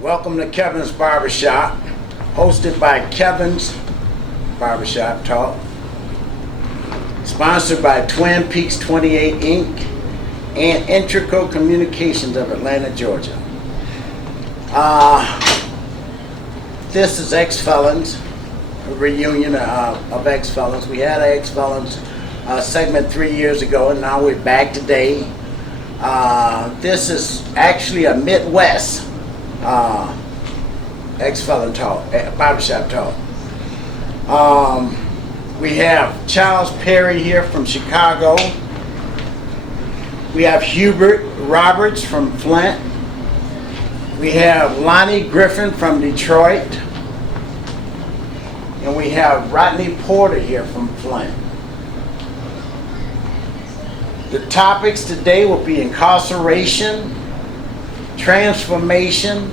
Welcome to Kevin's Barbershop, hosted by Kevin's Barbershop Talk, sponsored by Twin Peaks 28 Inc. and Intrico Communications of Atlanta, Georgia. This is Ex-Felons, a reunion of Ex-Felons. We had an Ex-Felons segment 3 years ago, and now we're back today. This is actually a Midwest Ex-Felon talk, barbershop talk. We have Charles Perry here from Chicago. We have Hubert Roberts from Flint. We have Lonnie Griffin from Detroit. And we have Rodney Porter here from Flint. The topics today will be incarceration, transformation,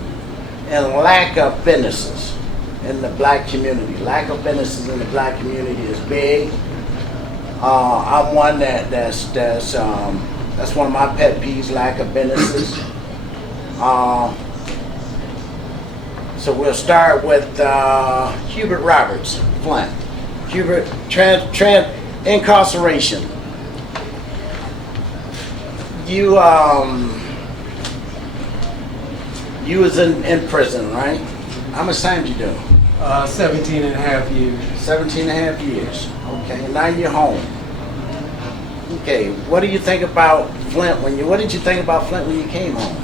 and lack of businesses in the black community. Lack of businesses in the black community is big. I'm one that's one of my pet peeves, lack of businesses. So we'll start with Hubert Roberts, Flint. Hubert, incarceration. You was in prison, right? How much time did you do? 17 and a half years. 17 and a half years. Okay, and now you're home. Okay, what do you think about Flint what did you think about Flint when you came home?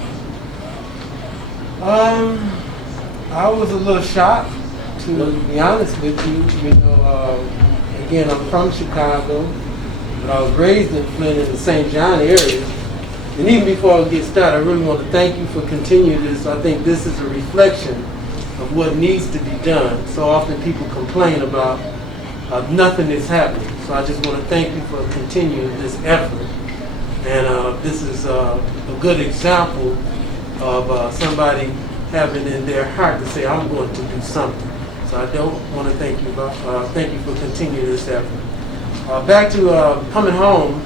I was a little shocked, to be honest with you. Again, I'm from Chicago, but I was raised in Flint in the St. John area. And even before I get started, I really want to thank you for continuing this. I think this is a reflection of what needs to be done. So often people complain about nothing is happening. So I just want to thank you for continuing this effort. And this is a good example of somebody having in their heart to say, I'm going to do something. So I don't want to thank you for continuing this effort. Back to coming home.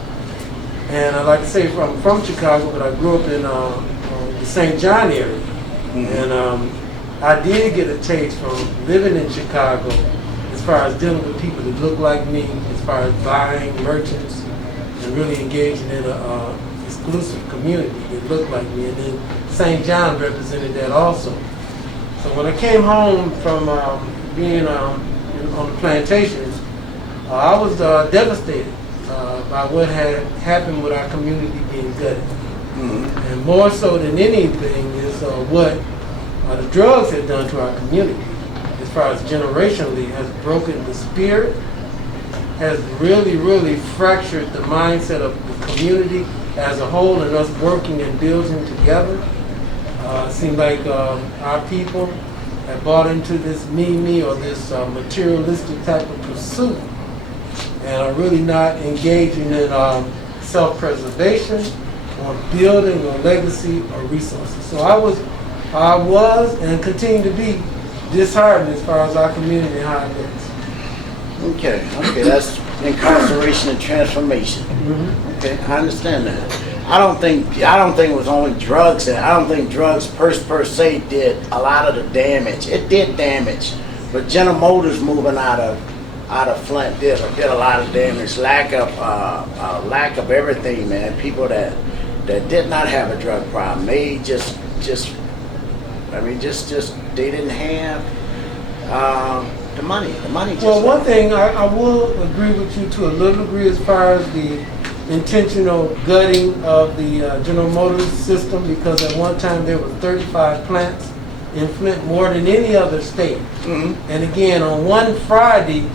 And I like to say I'm from Chicago, but I grew up in the St. John area. Mm-hmm. And I did get a taste from living in Chicago as far as dealing with people that look like me, as far as buying merchants and really engaging in an exclusive community that looked like me. And then St. John represented that also. So when I came home from being on the plantations, I was devastated by what had happened with our community being gutted. Mm-hmm. And more so than anything is what the drugs had done to our community, as far as generationally, has broken the spirit, has really, really fractured the mindset of the community as a whole and us working and building together. It seemed like our people had bought into this me, or this materialistic type of pursuit, and are really not engaging in self-preservation or building a legacy or resources. So I was and continue to be disheartened as far as our community and how it looks. Okay, that's incarceration and transformation. Mm-hmm. Okay, I understand that. I don't think it was only drugs, and I don't think drugs per se did a lot of the damage. It did damage, but General Motors moving out of Flint did a lot of damage. Lack of everything, man. People that did not have a drug problem, they just they didn't have the money. Well, one thing I will agree with you to a little degree as far as the intentional gutting of the General Motors system, because at one time there were 35 plants in Flint, more than any other state. Mm-hmm. And again, on one Friday,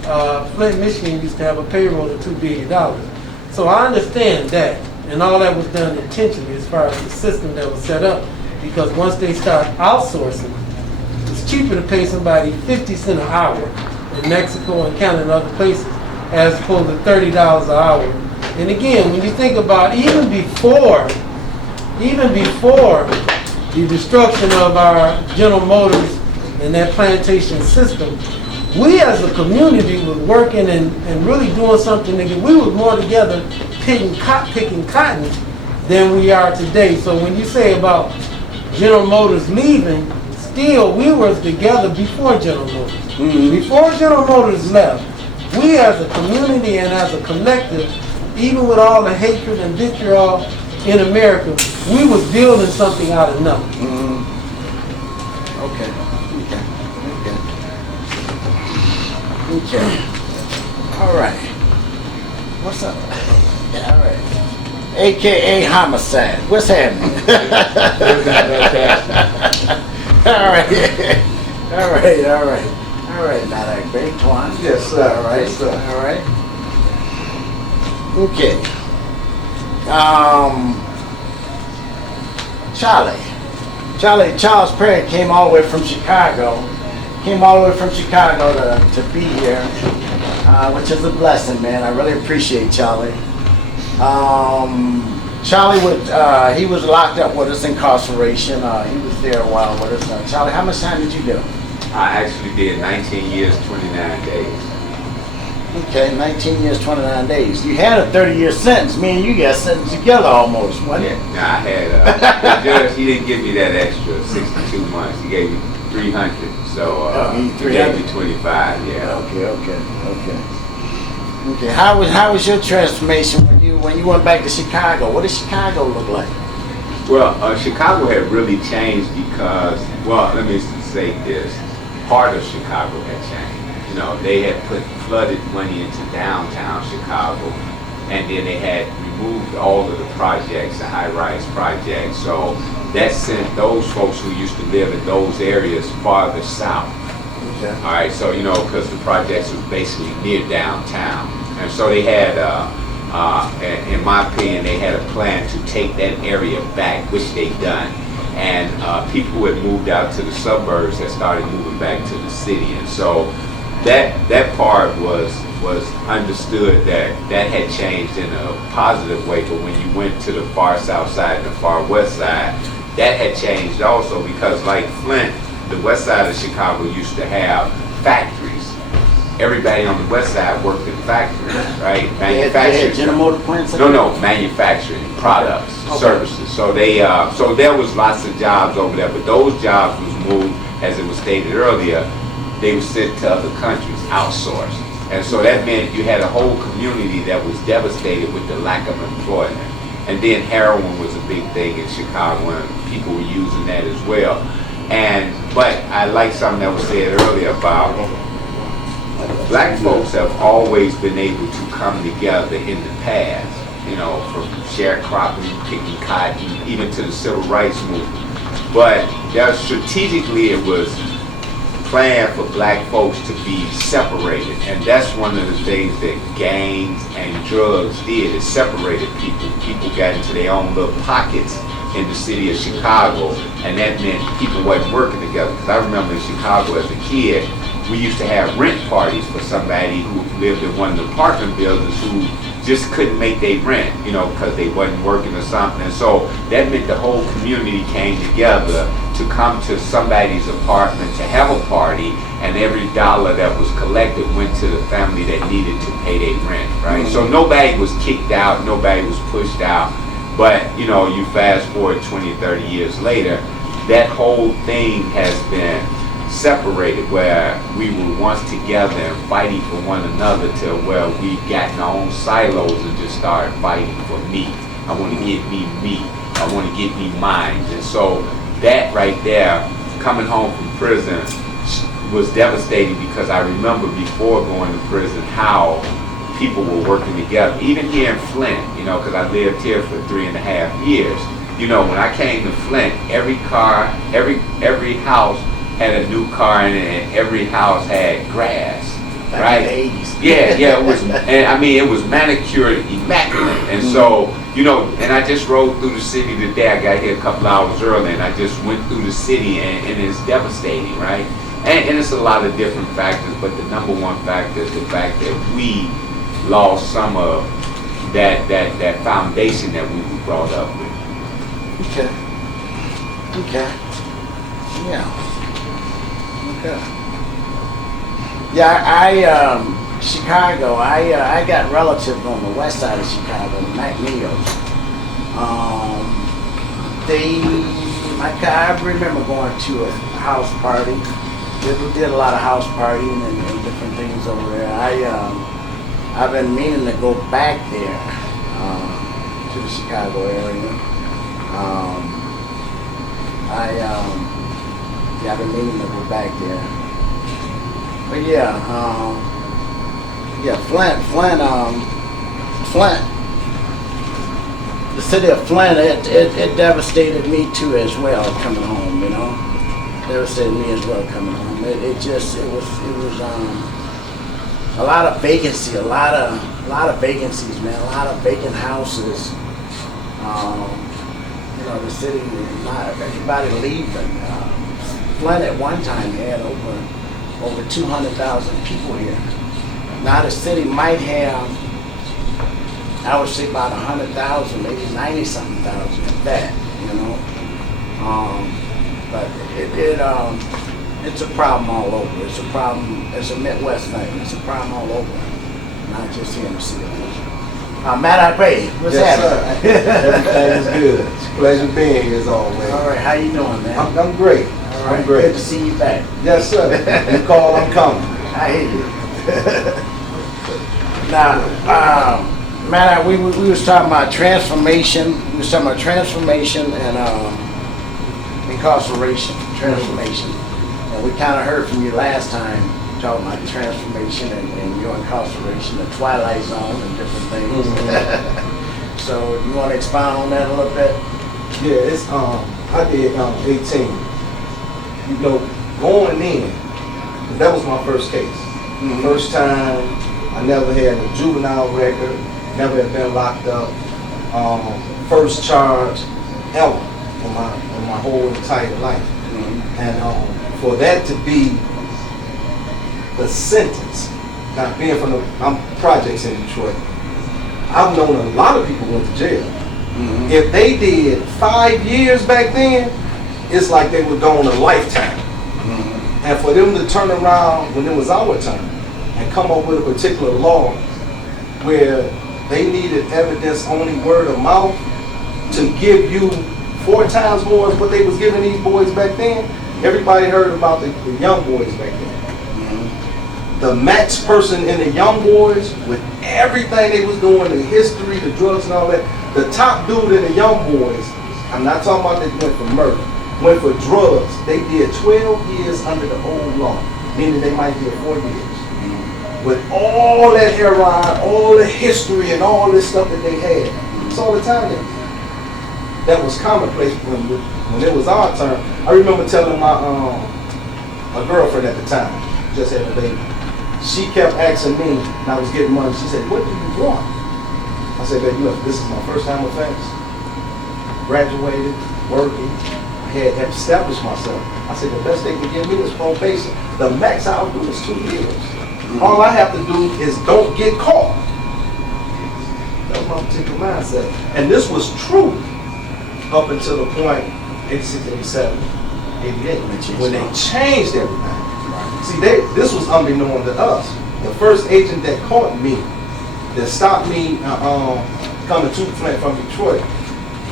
Flint, Michigan used to have a payroll of $2 billion. So I understand that, and all that was done intentionally as far as the system that was set up, because once they start outsourcing, it's cheaper to pay somebody 50 cents an hour in Mexico and Canada and other places, as opposed to $30 an hour. And again, when you think about even before the destruction of our General Motors and that plantation system, we as a community was working and really doing something. We were more together picking cotton than we are today. So when you say about General Motors leaving, still, we were together before General Motors. Mhm. Before General Motors left, we as a community and as a collective, even with all the hatred and vitriol in America, we was building something out of nothing. Mhm. Okay. Okay. All right. What's up? Yeah, all right. AKA homicide. What's happening? All right. All right. All right. Now that great Twan. Yes, sir. All right. Yes, sir. All right. Okay. Charles Perry came all the way from Chicago. Came all the way from Chicago to be here, which is a blessing, man. I really appreciate Charlie. Charlie he was locked up with us, Incarceration. He was there a while with us. Charlie, how much time did you do? I actually did 19 years, 29 days. Okay, 19 years, 29 days. You had a 30-year sentence. Me and you got sentenced together almost, wasn't it? Now I had, the judge, he didn't give me that extra 62 months. He gave me 300. So, he gave me 25, yeah. Okay. How was your transformation when you went back to Chicago? What did Chicago look like? Well, Chicago had really changed because, well, let me say this. Part of Chicago had changed. You know, they had put flooded money into downtown Chicago, and then they had removed all of the projects, the high-rise projects. So that sent those folks who used to live in those areas farther south. Okay. All right, so, you know, because the projects was basically near downtown. And so they had, in my opinion, they had a plan to take that area back, which they've done. And people who had moved out to the suburbs had started moving back to the city. And so that part was understood that had changed in a positive way. But when you went to the far south side and the far west side, that had changed also, because like Flint, the west side of Chicago used to have factories. Everybody on the west side worked in factories, right? They had General Motors plants? No, manufacturing products, services. So so there was lots of jobs over there, but those jobs was moved, as it was stated earlier, they were sent to other countries, outsourced. And so that meant you had a whole community that was devastated with the lack of employment. And then heroin was a big thing in Chicago, and people were using that as well. But I like something that was said earlier about black folks have always been able to come together in the past, you know, from sharecropping, picking cotton, even to the civil rights movement. But strategically it was planned for black folks to be separated, and that's one of the things that gangs and drugs did. It separated people. People got into their own little pockets in the city of Chicago, and that meant people wasn't working together. Because I remember in Chicago as a kid, we used to have rent parties for somebody who lived in one of the apartment buildings who just couldn't make their rent, you know, because they wasn't working or something. And so that meant the whole community came together to come to somebody's apartment to have a party, and every dollar that was collected went to the family that needed to pay their rent, right? Mm-hmm. So nobody was kicked out, nobody was pushed out. But, you know, you fast forward 20, 30 years later, that whole thing has been separated, where we were once together and fighting for one another, to where we got in our own silos and just started fighting for me. I want to get me. I want to get me mine. And so that right there, coming home from prison, was devastating, because I remember before going to prison how people were working together. Even here in Flint, you know, because I lived here for 3.5 years. You know, when I came to Flint, every car, every house had a new car in it, and every house had grass, right? In the 80s. Yeah, it was, and I mean, it was manicured, immaculate. And so, you know, and I just rode through the city today. I got here a couple hours early, and I just went through the city, and it's devastating, right? And it's a lot of different factors, but the number one factor is the fact that we lost some of that foundation that we were brought up with. Okay. Yeah. Okay. Yeah, Chicago, I got relatives on the west side of Chicago, the McNeils. They I remember going to a house party. We did a lot of house partying and different things over there. I've been meaning to go back there to the Chicago area. I've been meaning to go back there. But Flint. The city of Flint, it devastated me too as well coming home, you know. Devastated me as well coming home. It was a lot of vacancy, a lot of vacancies, man, a lot of vacant houses. You know, the city, not everybody leaving. Flint at one time had over 200,000 people here. Now the city might have, I would say about 100,000, maybe 90-something thousand at that, you know. But it's a problem all over. It's a problem. It's a Midwest thing. It's a problem all over, not just here in the city. Matt, I pray. What's happening? Everything is good. It's a pleasure being here as always. All right, how you doing, man? I'm great. All right, I'm great. Good to see you back. Yes, sir. You call, I'm coming. I hear you. Now, Matt, we was talking about transformation. We was talking about transformation and incarceration. Transformation. And we kind of heard from you last time talking about transformation and your incarceration, the Twilight Zone and different things. Mm-hmm. So you want to expound on that a little bit? Yeah, it's I did 18. You know, going in, that was my first case. Mm-hmm. First time, I never had a juvenile record, never had been locked up. First charge ever in my whole entire life. Mm-hmm. And for that to be the sentence, not being from I'm projects in Detroit, I've known a lot of people went to jail. Mm-hmm. If they did 5 years back then, it's like they were going a lifetime. Mm-hmm. And for them to turn around when it was our turn and come up with a particular law where they needed evidence only word of mouth to give you 4 times more of what they was giving these boys back then. Everybody heard about the young boys back then. The max person in the young boys, with everything they was doing, the history, the drugs and all that, the top dude in the young boys, I'm not talking about they went for murder, went for drugs. They did 12 years under the old law, meaning they might get 4 years. With all that heroin, all the history and all this stuff that they had, it's all the time there. That was commonplace when it was our turn. I remember telling my girlfriend at the time, just had a baby. She kept asking me, and I was getting money. She said, "What do you want?" I said, "Baby, look, this is my first time offense. Graduated, working, I had established myself." I said, "The best they can give me is probation. The max I'll do is 2 years. All I have to do is don't get caught." That was my particular mindset. And this was true up until the point 86, 87, 88, when they changed everything. See, this was unbeknown to us. The first agent that caught me, that stopped me coming to Flint from Detroit,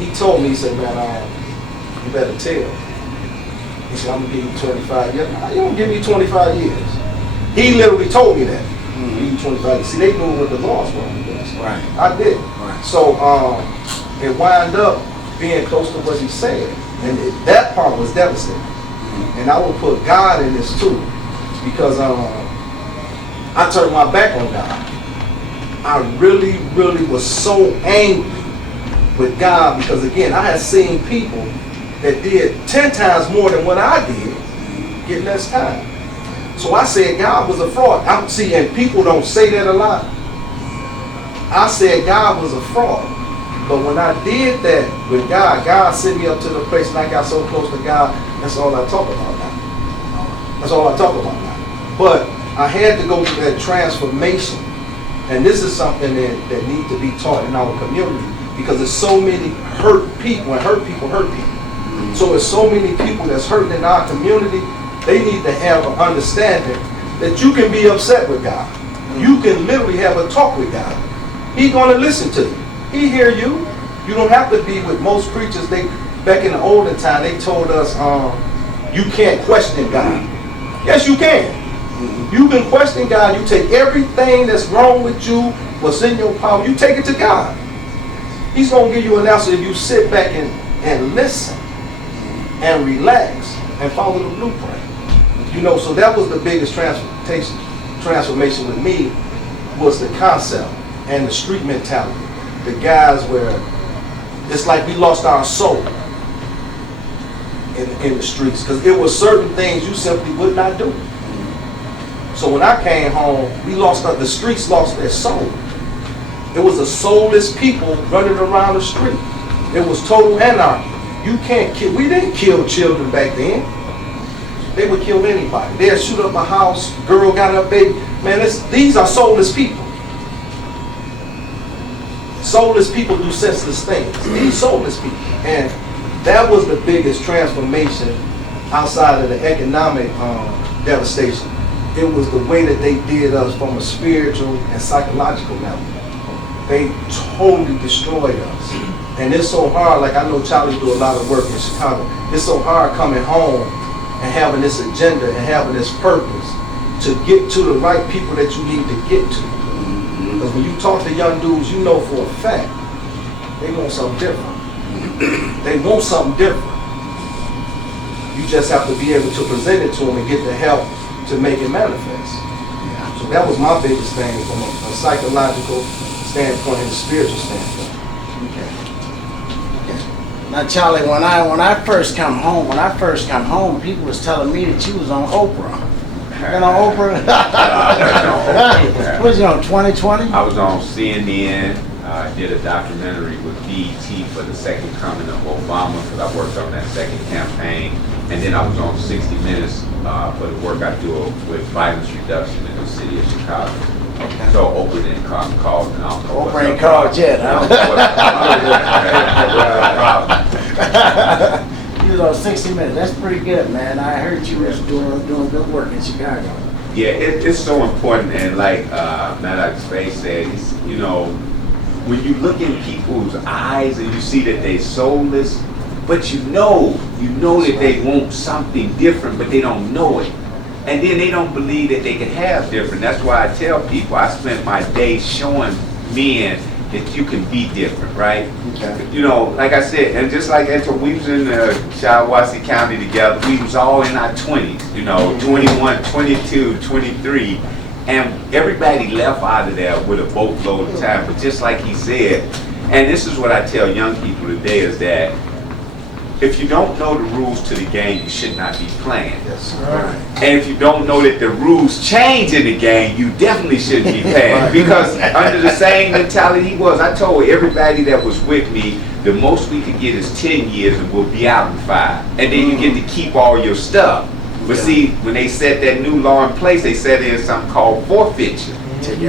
he told me, he said, "Man, you better tell." He said, "I'm going to give you 25 years. "How you going to give me 25 years?" He literally told me that. "Give you 25 years." See, they knew what the laws were. Right. I did. Right. So it wound up being close to what he said. And that part was devastating. And I will put God in this too. Because I turned my back on God. I really, really was so angry with God because, again, I had seen people that did 10 times more than what I did get less time. So I said God was a fraud. And people don't say that a lot. I said God was a fraud. But when I did that with God, God sent me up to the place and I got so close to God, that's all I talk about now. That's all I talk about now. But I had to go through that transformation. And this is something that needs to be taught in our community because there's so many hurt people and hurt people hurt people. So there's so many people that's hurting in our community. They need to have an understanding that you can be upset with God. You can literally have a talk with God. He's going to listen to you. He hear you. You don't have to be with most preachers. They back in the olden time, they told us you can't question God. Yes, you can. You can question God. You take everything that's wrong with you, what's in your power, you take it to God. He's going to give you an answer if you sit back and listen and relax and follow the blueprint. You know, so that was the biggest transformation with me, was the concept and the street mentality. The guys where it's like we lost our soul in the streets, because it was certain things you simply would not do. So when I came home, the streets lost their soul. It was a soulless people running around the street. It was total anarchy. You can't kill. We didn't kill children back then. They would kill anybody. They'd shoot up a house. Girl got her baby. Man, these are soulless people. Soulless people do senseless things. These soulless people. And that was the biggest transformation outside of the economic devastation. It was the way that they did us from a spiritual and psychological level. They totally destroyed us. And it's so hard, like I know Charlie do a lot of work in Chicago. It's so hard coming home and having this agenda and having this purpose to get to the right people that you need to get to. Because when you talk to young dudes, you know for a fact, they want something different. They want something different. You just have to be able to present it to them and get the help to make it manifest. So that was my biggest thing from a psychological standpoint and a spiritual standpoint. Okay. Now, Charlie, when I first come home, people was telling me that you was on Oprah. You on Oprah? What was you on, 2020? I was on CNN. I did a documentary with BET for the second coming of Obama, because I worked on that second campaign. And then I was on 60 Minutes for the work I do with violence reduction in the city of Chicago. Okay. So Oprah didn't call, and I don't know. Oprah ain't called yet, huh? You was on 60 Minutes. That's pretty good, man. I heard you was doing good work in Chicago. Yeah, it's so important, and like Maddox Space said, you know, when you look in people's eyes and you see that they're soulless, but you know that they want something different, but they don't know it. And then they don't believe that they can have different. That's why I tell people, I spent my day showing men that you can be different, right? Okay. You know, like I said, and just like Anton, we was in Shiawassee County together, we was all in our 20s, you know, 21, 22, 23, and everybody left out of there with a boatload of time. But just like he said, and this is what I tell young people today, is that if you don't know the rules to the game, you should not be playing. Yes, right. And if you don't know that the rules change in the game, you definitely shouldn't be playing. Right. Because under the same mentality he was, I told everybody that was with me, the most we could get is 10 years and we'll be out in 5. And then you get to keep all your stuff. But see, when they set that new law in place, they set in something called forfeiture.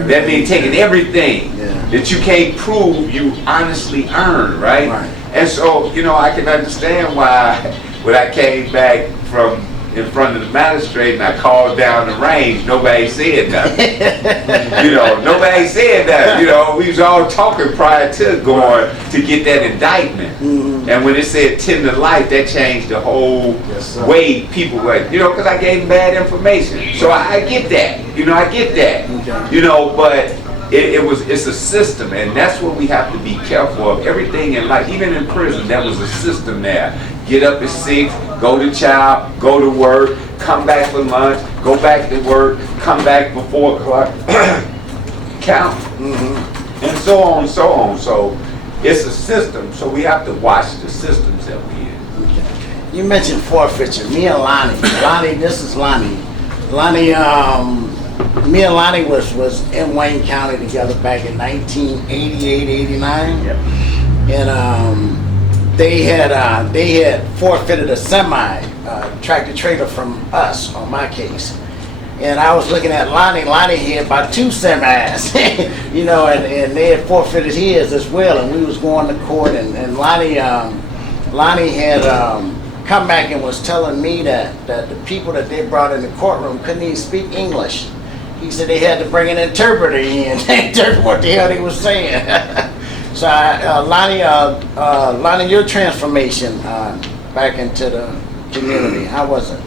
That means taking everything that you can't prove you honestly earned, right? And so, you know, I can understand why when I came back from in front of the magistrate and I called down the range, nobody said nothing. You know, nobody said that. You know, we was all talking prior to going to get that indictment. And when it said 10 to life, that changed the whole way people were, you know, because I gave them bad information. So I get that. You know, I get that. You know, but it's a system, and that's what we have to be careful of. Everything in life, even in prison, there was a system there. Get up at 6, go to chow, go to work, come back for lunch, go back to work, come back before o'clock, count, and so on and so on. So it's a system, so we have to watch the systems that we in. You mentioned forfeiture. Me and Lonnie, this is Lonnie. Me and Lonnie was in Wayne County together back in 1988, 89. Yep. And they had forfeited a semi tractor trailer from us on my case. And I was looking at Lonnie. Lonnie had about 2 semis, you know, and they had forfeited his as well. And we was going to court, and Lonnie had come back and was telling me that the people that they brought in the courtroom couldn't even speak English. He said they had to bring an interpreter in to interpret what the hell they was saying. So, Lonnie, your transformation back into the community, how was it?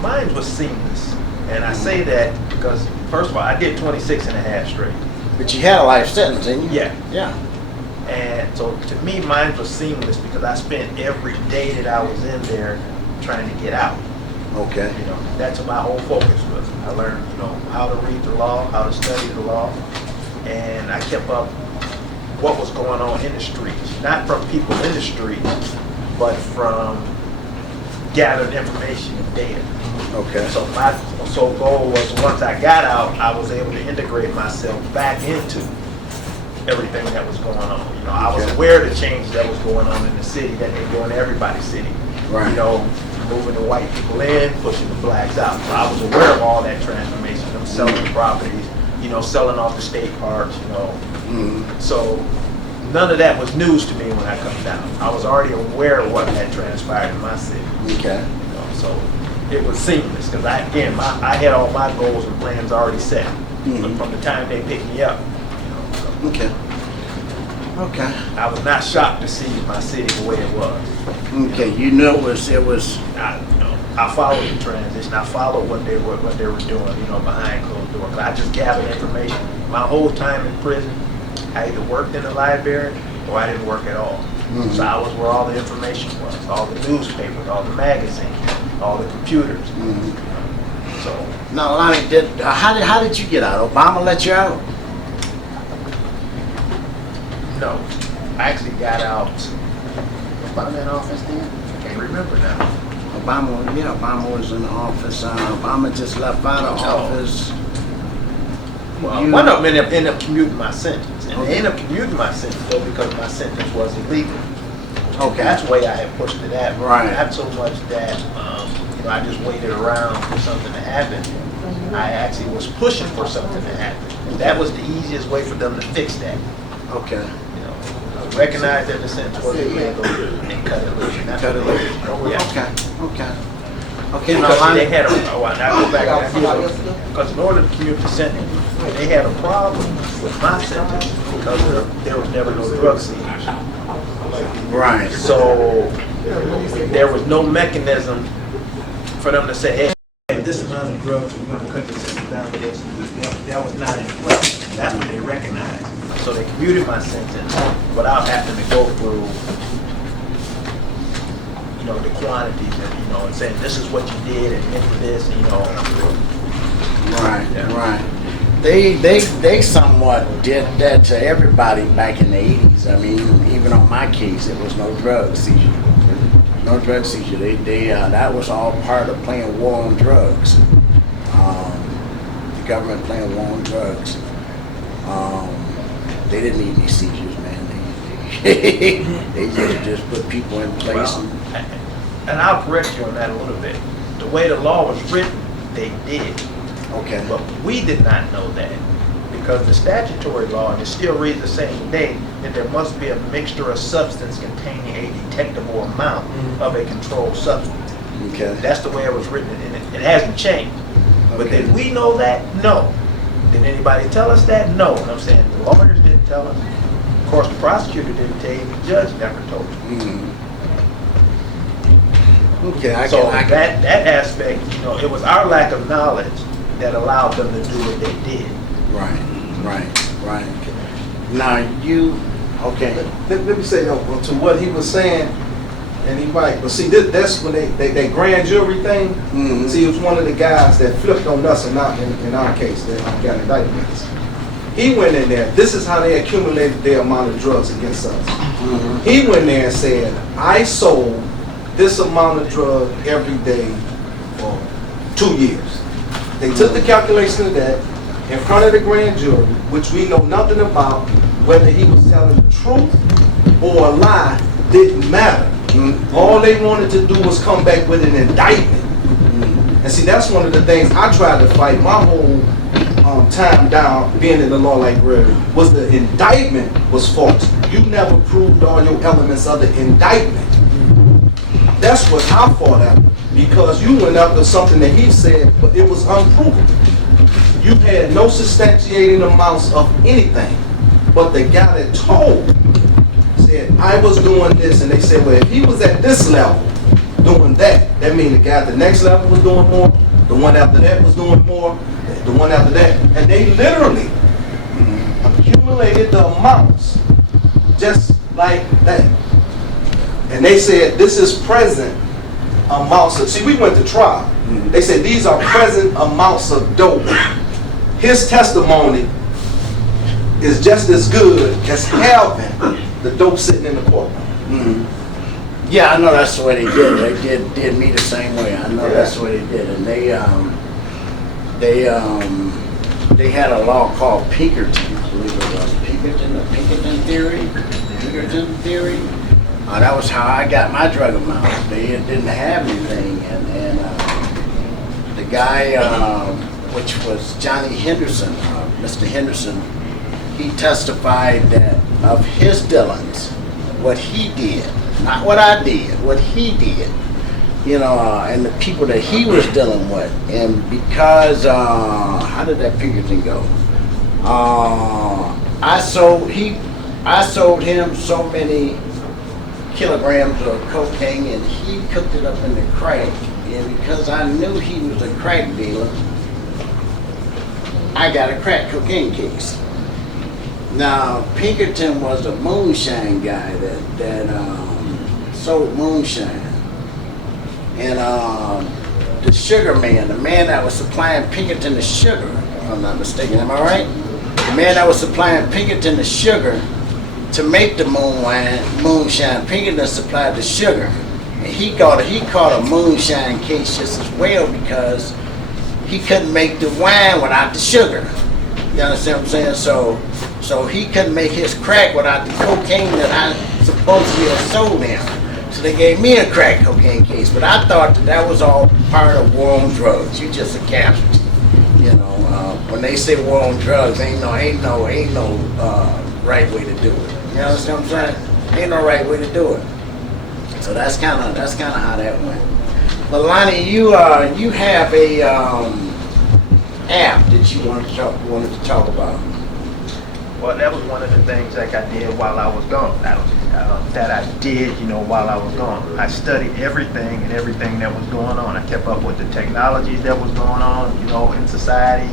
Mine was seamless. And I say that because, first of all, I did 26 and a half straight. But you had a life sentence, didn't you? Yeah. Yeah. And so to me, mine was seamless because I spent every day that I was in there trying to get out. Okay. You know, that's what my whole focus was. I learned, you know, how to read the law, how to study the law, and I kept up what was going on in the streets. Not from people in the streets, but from gathered information and data. Okay. So my sole goal was once I got out, I was able to integrate myself back into everything that was going on. You know, I was Okay. aware of the changes that was going on in the city, that they do in everybody's city. Right. You know, moving the white people in, pushing the blacks out. So I was aware of all that transformation, them selling properties, you know, selling off the state parks, you know. Mhm. So none of that was news to me when I come down. I was already aware of what had transpired in my city. Okay. You know, so it was seamless because I had all my goals and plans already set from the time they picked me up. You know, so Okay. Okay. I was not shocked to see my city the way it was. Okay. You knew it was. I followed the transition. I followed what they were doing. You know, behind closed doors. I just gathered information. My whole time in prison, I either worked in the library or I didn't work at all. So I was where all the information was, all the newspapers, all the magazines, all the computers. So Now, Lonnie, how did you get out? Obama let you out? no, I actually got out. Was Obama in office then? I can't remember now. Obama was in office. Obama just left out of office. Well, You- one of them ended up commuting my sentence. And they ended up commuting my sentence though because my sentence was illegal. Okay. That's the way I had pushed it out. Right. Not so much that, you know, I just waited around for something to happen. I actually was pushing for something to happen. And that was the easiest way for them to fix that. Okay. You know, recognize that the sentence was illegal and cut it loose. And that's Cut it what loose. they did. Yeah. Okay. Okay. Okay. Now, Because Lonnie, they had a, oh, I go back because in order to commute the sentence, they had a problem with my sentence because there was never no drug seizures. right. So there was no mechanism for them to say, hey, this amount of drugs, we're going to cut the sentence down to this. That was not in place. That's what they recognized. So they commuted my sentence without having to go through, you know, the quantities and, you know, and saying this is what you did and into this, you know. Right. Yeah. Right. They somewhat did that to everybody back in the 80s. I mean, even on my case, it was no drug seizure. No drug seizure. That was all part of playing war on drugs. The government playing war on drugs. They didn't need any seizures, man. They just put people in place. Well, and I'll correct you on that a little bit. The way the law was written, they did. Okay. But we did not know that because the statutory law, and it still reads the same today, that there must be a mixture of substance containing a detectable amount of a controlled substance. Okay. That's the way it was written, and it hasn't changed. But Okay. did we know that? No. Did anybody tell us that? No. And I'm saying the lawyers didn't tell us. Of course, the prosecutor didn't tell you. The judge never told you. Okay. I So can. that aspect, you know, it was our lack of knowledge that allowed them to do what they did. Right. Now you. Okay. Let me say to what he was saying, and he right. But see, that's when they grand jury thing. Mhm. See, it was one of the guys that flipped on us in our case that got indictments. He went in there. This is how they accumulated their amount of drugs against us. He went there and said, I sold this amount of drug every day for 2 years. They took the calculation of that in front of the grand jury, which we know nothing about, whether he was telling the truth or a lie, didn't matter. All they wanted to do was come back with an indictment. And see, that's one of the things I tried to fight my whole time down being in the law library, was the indictment was false. You never proved all your elements of the indictment. That's what I fought at, because you went up to something that he said, but it was unproven. You had no substantiating amounts of anything, But the guy that told said, I was doing this, and they said, well, if he was at this level doing that, that means the guy at the next level was doing more, the one after that was doing more, the one after that, and they literally accumulated the amounts just like that. And they said, this is present amounts of, see, we went to trial. They said, these are present amounts of dope. His testimony is just as good as having the dope sitting in the courtroom. Yeah, I know that's the way they did. They did me the same way. I know that's the way they did, and they had a law called Pinkerton. I believe it was Pinkerton, the Pinkerton theory. That was how I got my drug amounts. They didn't have anything, and the guy, which was Johnny Henderson, Mr. Henderson, he testified that of his dealings, what he did, not what I did, what he did, and the people that he was dealing with. And because, how did that Pinkerton go? I sold him so many kilograms of cocaine, and he cooked it up in the crack. And because I knew he was a crack dealer, I got a crack cocaine case. Now, Pinkerton was a moonshine guy that sold moonshine. And the sugar man, the man that was supplying Pinkerton the sugar, if I'm not mistaken, am I right? The man that was supplying Pinkerton the sugar to make the moonshine, Pinkerton supplied the sugar. And he caught a moonshine case just as well because he couldn't make the wine without the sugar. You understand what I'm saying? So he couldn't make his crack without the cocaine that I supposedly had sold him. So they gave me a crack cocaine case, but I thought that was all part of war on drugs. You just a casualty. When they say war on drugs, ain't no right way to do it. You understand what I'm saying? Ain't no right way to do it. So that's kind of how that went. But Lonnie, you have a app that you wanted to talk about. Well, that was one of the things like I did while I was gone. While I was gone. I studied everything that was going on. I kept up with the technologies that was going on, in society,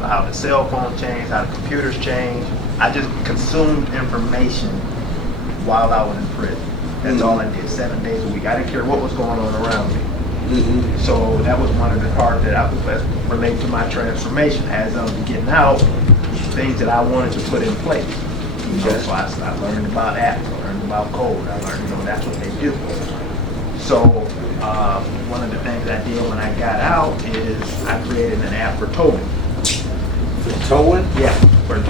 how the cell phone changed, how the computers changed. I just consumed information while I was in prison. That's all I did, 7 days a week. I didn't care what was going on around me. So that was one of the parts that I was relate to my transformation as I was getting out, things that I wanted to put in place. So I learned about apps, I learned about code, I learned, that's what they do. So one of the things I did when I got out is I created an app for towing. For towing? Yeah, for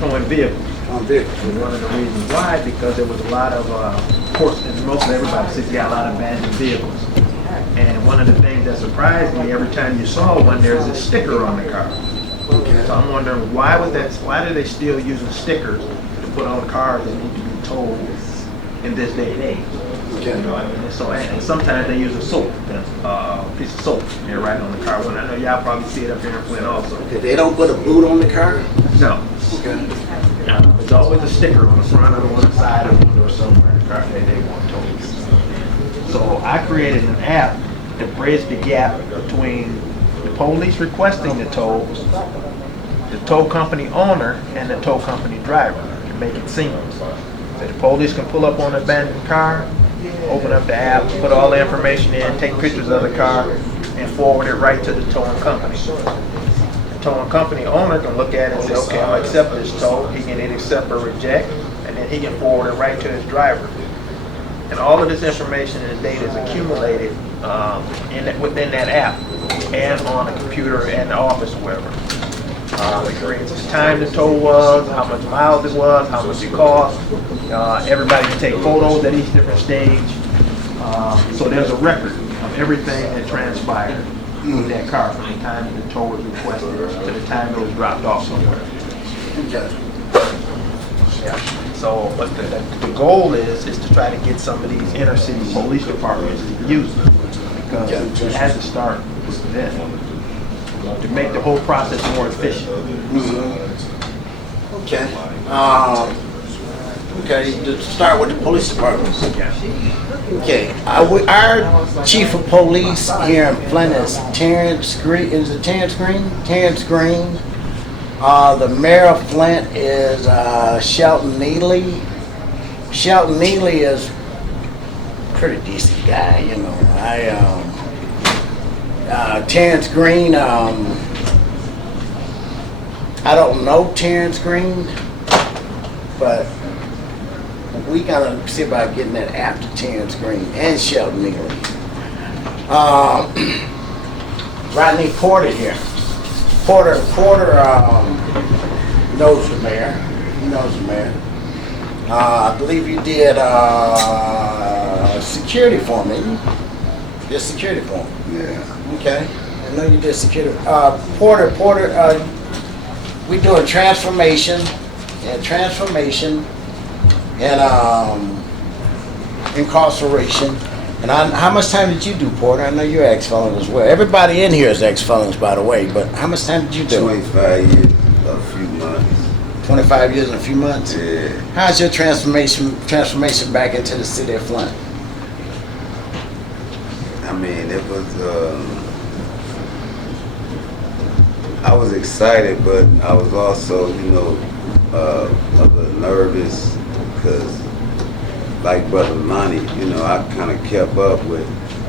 towing vehicles. On vehicles. And one of the reasons why, because there was a lot of, of course, and most of everybody says you got a lot of abandoned vehicles. And one of the things that surprised me, every time you saw one, there's a sticker on the car. Okay. So I'm wondering why do they still using stickers to put on cars that need to be towed in this day and age? Okay. And sometimes they use a soap, piece of soap, they're right on the car. When I know y'all probably see it up here in Flint also. Okay, they don't put a boot on the car? No. Okay. There's always a sticker on the front or on the side of the window or somewhere in the car that they want towed. So I created an app to bridge the gap between the police requesting the tolls, the tow company owner, and the tow company driver to make it seamless. So the police can pull up on an abandoned car, open up the app, put all the information in, take pictures of the car, and forward it right to the towing company. The towing company owner can look at it and say, okay, I'm going to accept this tow. He can either accept or reject, and then he can forward it right to his driver. And all of this information and data is accumulated within that app and on the computer and the office or wherever. It creates the time the tow was, how much miles it was, how much it cost. Everybody can take photos at each different stage. So there's a record of everything that transpired with that car from the time the tow was requested to the time it was dropped off somewhere. Yeah. So, but the goal is to try to get some of these inner city police departments to use it, because it has to start with them to make the whole process more efficient. Okay. Okay, to start with the police department. Okay, our chief of police here in Flint is Terrence Green. Is it Terrence Green? Terrence Green. The mayor of Flint is Shelton Neely. Shelton Neely is a pretty decent guy, you know. Terrence Green. I don't know Terrence Green, but we gotta see about getting that after Terrence Green and Shelton Neely. Rodney Porter here. Porter knows the mayor. He knows the mayor. I believe you did security for me. Did security for me. Yeah. Okay. I know you did security. Porter, we doing transformation and incarceration. And how much time did you do, Porter? I know you're ex-felon as well. Everybody in here is ex-felons, by the way, but how much time did you do? 25 years, a few months. 25 years and a few months? Yeah. How's your transformation back into the city of Flint? I mean, it was, I was excited, but I was also, you know, a little nervous because, like Brother Monty, you know, I kind of kept up with,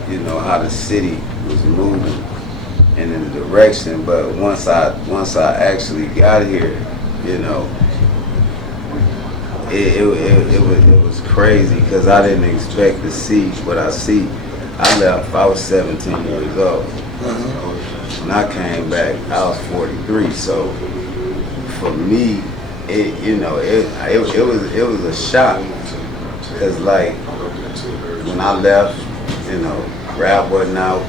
you know, how the city was moving and in the direction. But once I actually got here, you know, it was crazy because I didn't expect to see what I see. I left. I was 17 years old. When I came back, I was 43. So for me, it was a shock. Cause like when I left, you know, rap wasn't out.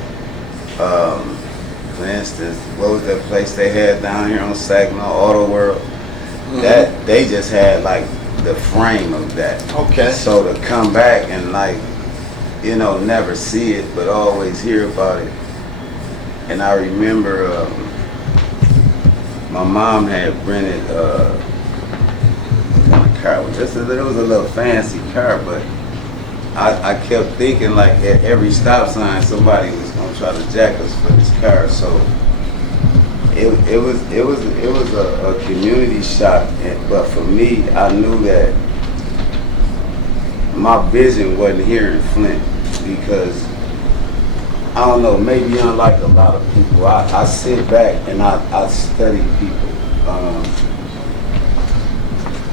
For instance, what was that place they had down here on Saginaw, Auto World? That they just had like the frame of that. Okay. So to come back and like, you know, never see it, but always hear about it. And I remember my mom had rented car. It was a little fancy car, but I kept thinking like at every stop sign somebody was gonna try to jack us for this car. So it was a community shock. But for me, I knew that my vision wasn't here in Flint because I don't know, maybe unlike a lot of people, I sit back and I study people.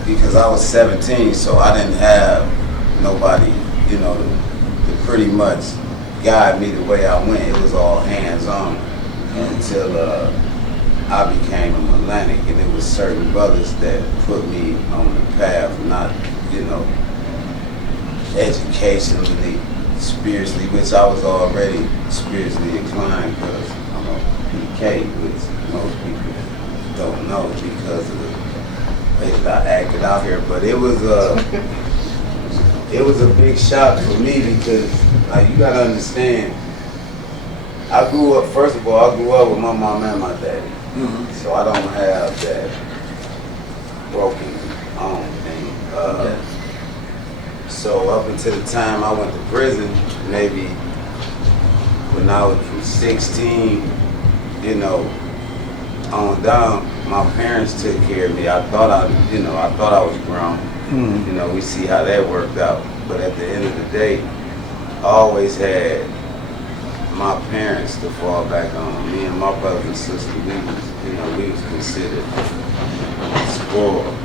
Because I was 17, so I didn't have nobody, you know, to pretty much guide me the way I went. It was all hands-on until I became a Atlantic, and it was certain brothers that put me on the path, not, you know, educationally, spiritually, which I was already spiritually inclined because I'm a PK, which most people don't know because of the way that I acted out here. But it was a big shock for me because like, you gotta understand, I grew up with my mom and my daddy. So I don't have that broken home thing. So up until the time I went to prison, maybe when I was from 16, you know, on down, my parents took care of me. I thought I was grown. You know, we see how that worked out. But at the end of the day, I always had my parents to fall back on. Me and my brother and sister, we was considered spoiled.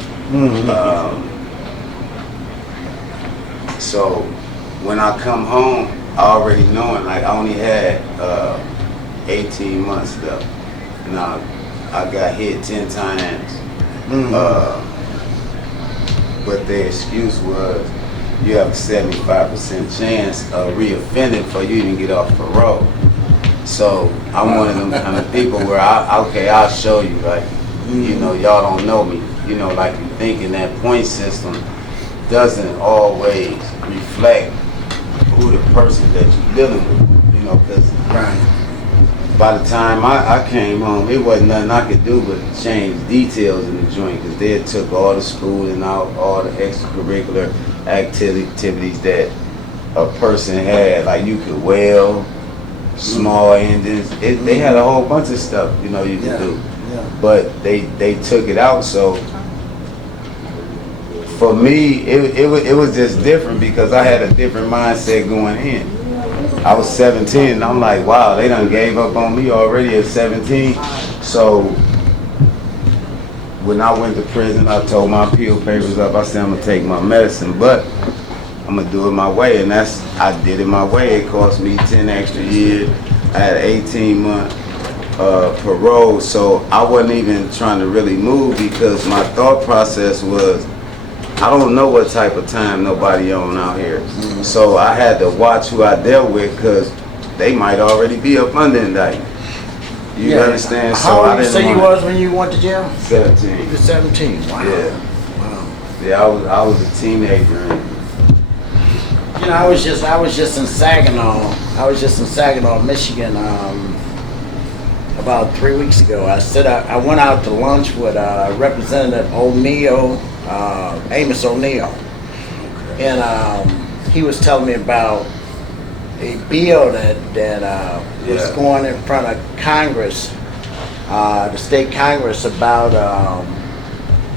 So when I come home, I already knowing like I only had 18 months left. Now I got hit 10 times. But the excuse was you have a 75% chance of reoffending before you even get off parole. So I'm one of them kind of people where I'll show you, like, you know, y'all don't know me. You know, like you thinking that point system doesn't always reflect who the person that you're dealing with. You know, because by the time I came home, it wasn't nothing I could do but change details in the joint, because they had took all the schooling out, all the extracurricular activities that a person had, like you could weld, small engines. They had a whole bunch of stuff, you know, you could do. Yeah. But they took it out, so for me, it was just different because I had a different mindset going in. I was 17, and I'm like, wow, they done gave up on me already at 17. So when I went to prison, I told my appeal papers up. I said, I'm gonna take my medicine, but I'm gonna do it my way, and I did it my way. It cost me 10 extra years. I had 18-month parole, so I wasn't even trying to really move because my thought process was, I don't know what type of time nobody on out here. So I had to watch who I dealt with because they might already be up under indictment. You understand? How old you say you was when you went to jail? 17. You were 17. Wow. Yeah. Wow. Yeah, I was a teenager. And You know, I was just in Saginaw. I was just in Saginaw, Michigan, about 3 weeks ago. I went out to lunch with Representative O'Neill, Amos O'Neill, and he was telling me about a bill that was going in front of Congress, the state Congress, about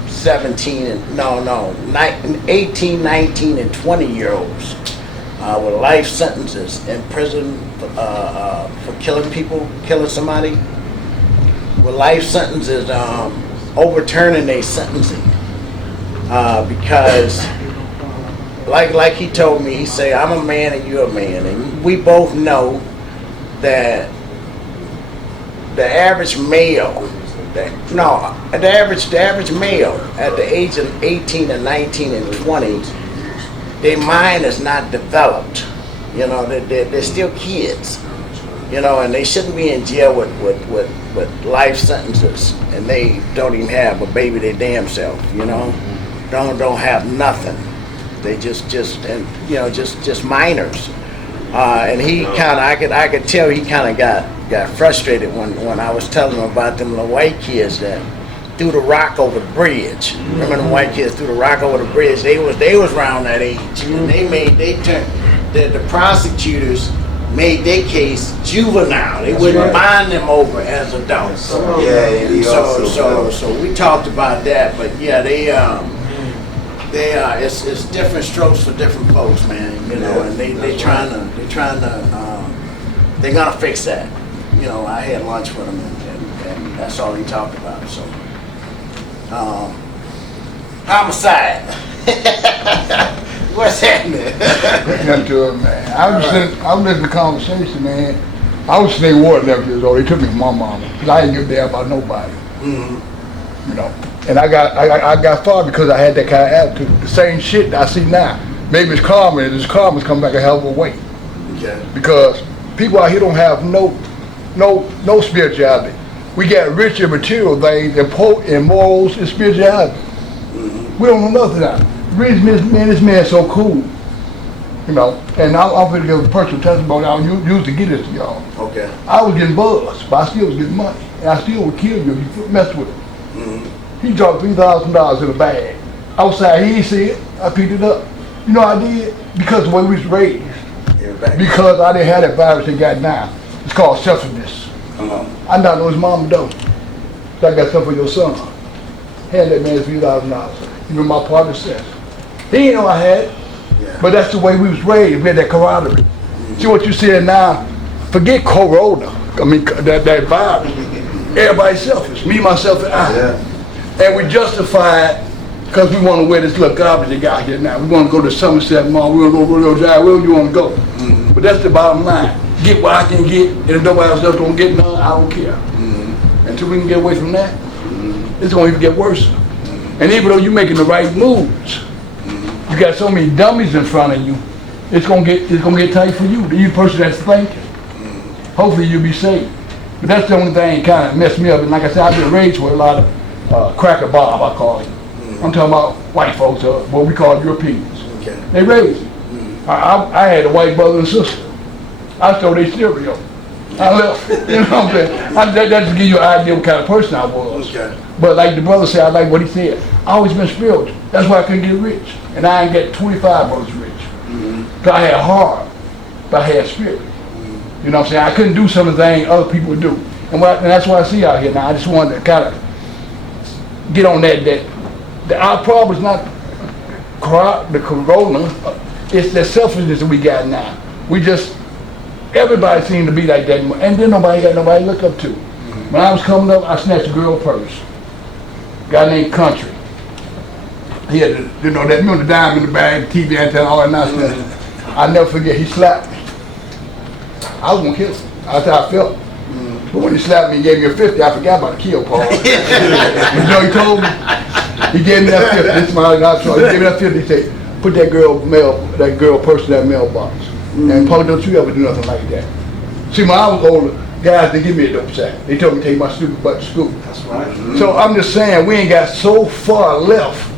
18, 19, and 20-year-olds with life sentences in prison for killing somebody, with life sentences, overturning their sentencing because, like he told me, he said, I'm a man and you're a man, and we both know that the average male, the average male at the age of 18 and 19 and 20, their mind is not developed. You know, they're still kids. You know, and they shouldn't be in jail with life sentences, and they don't even have a baby their damn self. You know, don't have nothing. They just minors. And he kind of, I could tell he kind of got frustrated when I was telling him about them little white kids that threw the rock over the bridge. Remember the white kids threw the rock over the bridge? They was around that age, and the prosecutors made their case juvenile. They wouldn't bind them over as adults. So we talked about that, but yeah, it's different strokes for different folks, man. You know, and they're gonna fix that. You know, I had lunch with them, and that's all he talked about. So, homicide. What's happening? Nothing to it, man. I was listening to the conversation, man. I was staying water 11 years old. They took me from my mama because I didn't give a damn about nobody. Mm-hmm. You know, and I got far because I had that kind of attitude. The same shit that I see now. Maybe it's karma, and this karma's come back a hell of a way. Okay. Because people out here don't have no spirituality. We got rich in material things and poor in morals and spirituality. Mm-hmm. We don't know nothing out. The reason this man's so cool, you know, and I'm going to give a personal testimony. I used to get this to y'all. Okay. I was getting buzzed, but I still was getting money. And I still would kill you if you mess with him. Mm-hmm. He dropped $3,000 in a bag. Outside, he didn't see it. I picked it up. You know what I did? Because of the way we was raised. Because I didn't have that virus they got now. It's called selfishness. I not know his mama though. So I got something for your son. Had that man $3,000. You know my partner says. He didn't know I had it. Yeah. But that's the way we was raised. We had that camaraderie. Mm-hmm. See what you saying now? Forget corona. I mean that virus. Everybody's selfish. Me, myself, and I. Yeah. And we justify it because we want to wear this little garbage they got here now. We want to go to Somerset Mall. We want to go to Drive. Where do you want to go? Mm-hmm. But that's the bottom line. Get what I can get, and if nobody else don't get none, I don't care. Mm-hmm. Until we can get away from that, it's going to even get worse. Mm-hmm. And even though you're making the right moves, you got so many dummies in front of you, it's gonna get tight for you, the person that's thinking. Hopefully you'll be safe. But that's the only thing kind of messed me up. And like I said, I've been raised with a lot of cracker bob, I call it. I'm talking about white folks, what we call Europeans. Okay. They raised me. I had a white brother and sister. I stole their cereal. I left. You know what I'm saying? That just give you an idea what kind of person I was. Okay. But like the brother said, I like what he said. I always been spiritual. That's why I couldn't get rich. And I ain't get 25 brothers rich. Cause I had heart, but I had spirit. You know what I'm saying? I couldn't do some of the things other people would do. And that's what I see out here now. I just wanted to kind of get on that our problem is not the corona, it's the selfishness that we got now. We just, everybody seemed to be like that, and then nobody got nobody to look up to. When I was coming up, I snatched a girl purse. A guy named Country. He had, the dime in the bag, TV antenna, all that nonsense. I'll never forget, he slapped me. I was gonna kill him. That's how I felt. But when he slapped me, he gave me a 50, I forgot about the kill part. He told me, he gave me that 50. This is my God, he gave me that 50, he said, put that girl purse in that mailbox. And Paul, don't you ever do nothing like that. See, when I was older, guys didn't give me a dope sack. They told me to take my stupid butt to school. That's right. So I'm just saying, we ain't got so far left,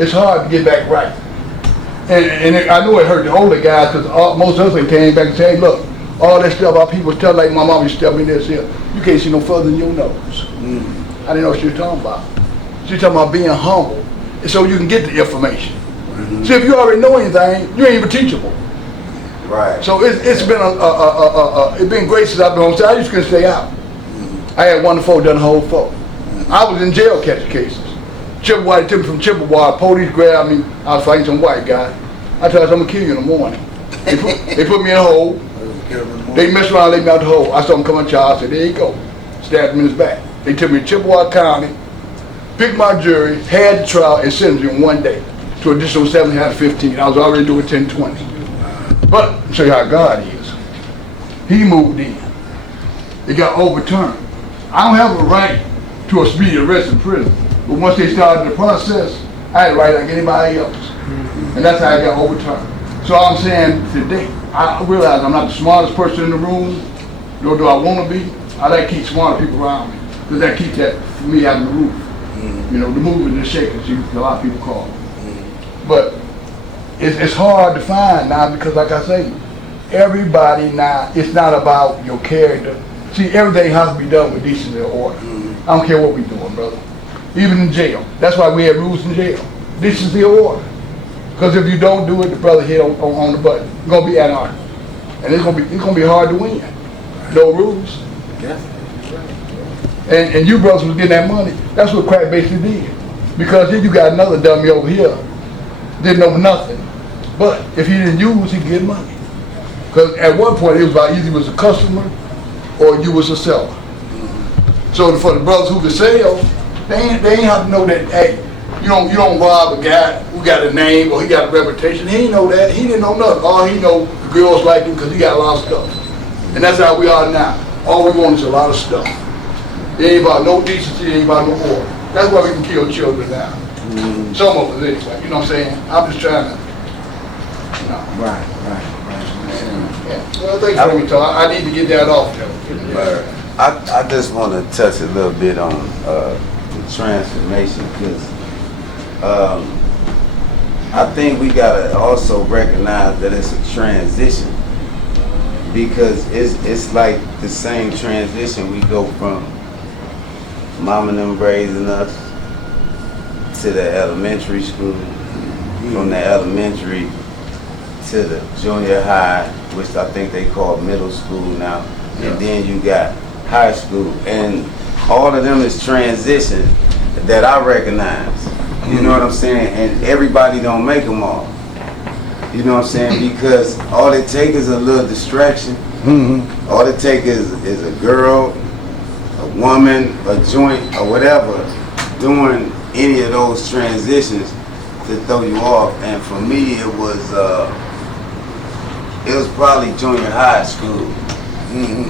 it's hard to get back right. And I know it hurt the older guys, because most of us came back and said, hey, look, all that stuff our people tell, like my mom used to tell me this here, you can't see no further than your nose. I didn't know what she was talking about. She was talking about being humble, so you can get the information. See, if you already know anything, you ain't even teachable. Right. So it's been it's been great since I've been home. So I just couldn't stay out. I had 1 to 4 done the whole 4. I was in jail catching cases. Chippewa took me from Chippewa. Police grabbed me. I was fighting some white guy. I told them I'm gonna kill you in the morning. They put me in a hole. They messed around, let me out the hole. I saw them come on charge. I said, there you go. Stabbed him in his back. They took me to Chippewa County, picked my jury, had the trial, and sentenced me in 1 day to additional 7 out of 15. I was already doing 10-20. But I'll show you how God is. He moved in. It got overturned. I don't have a right to a speedy arrest in prison. But once they started the process, I had a right like anybody else. And that's how it got overturned. So I'm saying today, I realize I'm not the smartest person in the room, nor do I want to be. I like to keep smarter people around me, because that keeps that for me out of the roof. You know, the moving and the shaking, a lot of people call it. But it's hard to find now, because like I say, everybody now, it's not about your character. See, everything has to be done with decency and order. I don't care what we're doing, brother. Even in jail. That's why we have rules in jail. Decency and order. Because if you don't do it, the brother hit on the button. It's gonna be anarchy, and it's gonna be hard to win. No rules. And you brothers was getting that money. That's what crack basically did. Because then you got another dummy over here, didn't know nothing. But if he didn't use, he'd get money. Because at one point it was about either you was a customer or you was a seller. So for the brothers who could sell, they ain't have to know that, hey, you don't rob a guy who got a name or he got a reputation. He didn't know that. He didn't know nothing. All he know, the girls like him because he got a lot of stuff. And that's how we are now. All we want is a lot of stuff. It ain't about no decency, it ain't about no order. That's why we can kill children now. Some of us anyway, you know what I'm saying? I'm just trying to, you know. Right. Yeah. Well, thanks for me, Todd. I need to get that off there. I just want to touch a little bit on the transformation, because I think we gotta also recognize that it's a transition, because it's like the same transition. We go from mom and them raising us to the elementary school, from the elementary to the junior high, which I think they call middle school now, and then you got high school, and all of them is transition that I recognize. You know what I'm saying? And everybody don't make them all. You know what I'm saying? Because all it takes is a little distraction. All it takes is a girl, a woman, a joint, or whatever, doing any of those transitions to throw you off. And for me, it was probably junior high school,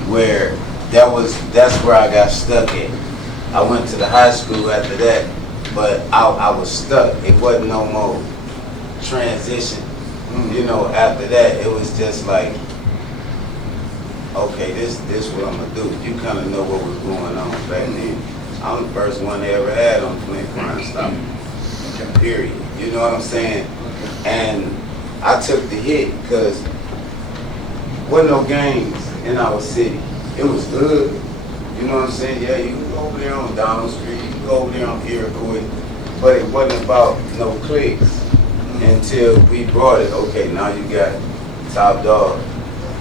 where that's where I got stuck at. I went to the high school after that, but I was stuck. It wasn't no more transition. You know, after that, it was just like, okay, this what I'm gonna do. You kind of know what was going on back then. I'm the first one they ever had on Flint Crime Stop. Period. You know what I'm saying? And I took the hit because wasn't no gangs in our city. it was good. You know what I'm saying? Yeah, you can go over there on Donald Street, you can go over there on Iroquois, but it wasn't about no clicks until we brought it. Okay, now you got Top Dog,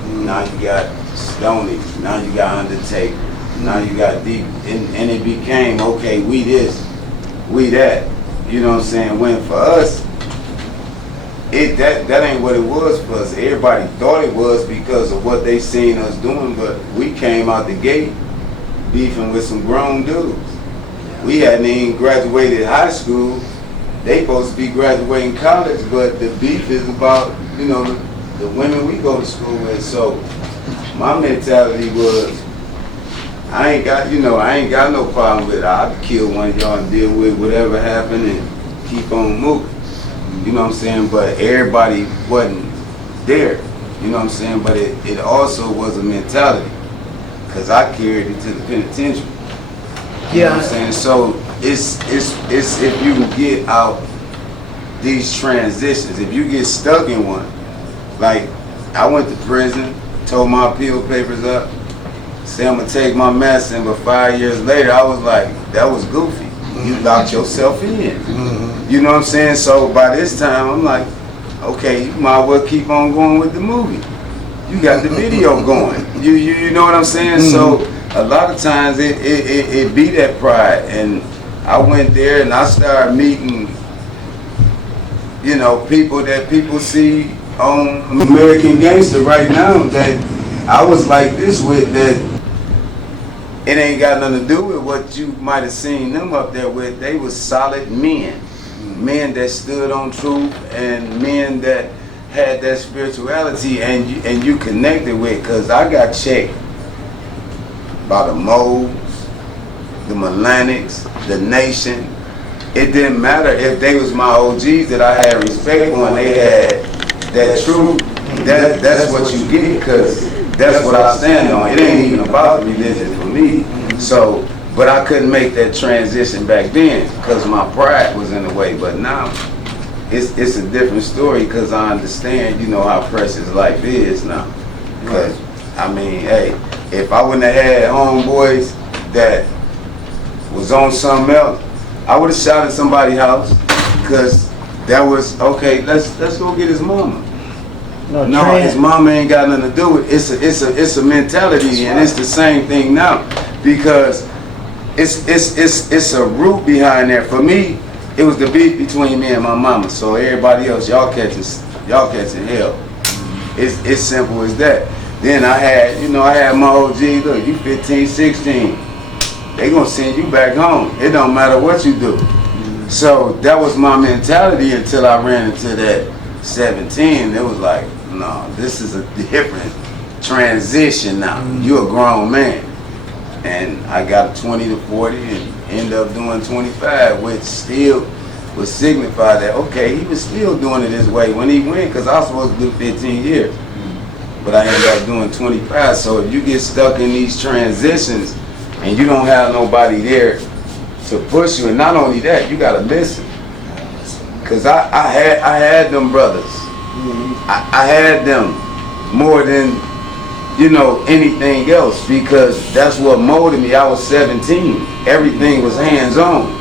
now you got Stoney, now you got Undertaker, now you got Deep, and it became, okay, we this, we that. You know what I'm saying? When for us, that ain't what it was for us. Everybody thought it was because of what they seen us doing, but we came out the gate beefing with some grown dudes. We hadn't even graduated high school. They supposed to be graduating college, but the beef is about, you know, the women we go to school with. So my mentality was, I ain't got no problem with it. I'll kill one of y'all and deal with whatever happened and keep on moving. You know what I'm saying? But everybody wasn't there. You know what I'm saying? But it also was a mentality, because I carried it to the penitentiary. You know what I'm saying? So it's if you can get out these transitions, if you get stuck in one, like I went to prison, told my appeal papers up, said I'm gonna take my medicine, but 5 years later I was like, that was goofy. You locked yourself in. You know what I'm saying? So by this time I'm like, okay, you might well keep on going with the movie. You got the video going. You know what I'm saying? So a lot of times it be that pride, and I went there and I started meeting, you know, people that people see on American Gangster right now that I was like this with, that it ain't got nothing to do with what you might have seen them up there with. They was solid men. Men that stood on truth, and men that had that spirituality and you connected with. Because I got checked by the Moes, the Melanics, the Nation. It didn't matter if they was my OGs that I had respect for and they had that truth. That's what you get, because that's what I stand on. It ain't even about religion for me. So, but I couldn't make that transition back then because my pride was in the way. But now, it's a different story, because I understand, you know, how precious life is now. Because, I mean, hey, if I wouldn't have had homeboys that was on something else, I would have shot at somebody's house, because that was, okay, let's go get his mama. No, his mama ain't got nothing to do with it. It's a mentality, and it's the same thing now, because it's a root behind there. For me, it was the beef between me and my mama. So everybody else, y'all catching hell. It's simple as that. Then I had my OG. Look, you 15, 16. They gonna send you back home. It don't matter what you do. So that was my mentality until I ran into that 17. It was like, no, this is a different transition now. You're a grown man. And I got a 20 to 40 and ended up doing 25, which still would signify that, okay, he was still doing it his way when he went, because I was supposed to do 15 years. But I ended up doing 25. So if you get stuck in these transitions and you don't have nobody there to push you, and not only that, you gotta listen. Because I had them brothers. I had them more than, you know, anything else, because that's what molded me. I was 17. Everything was hands-on.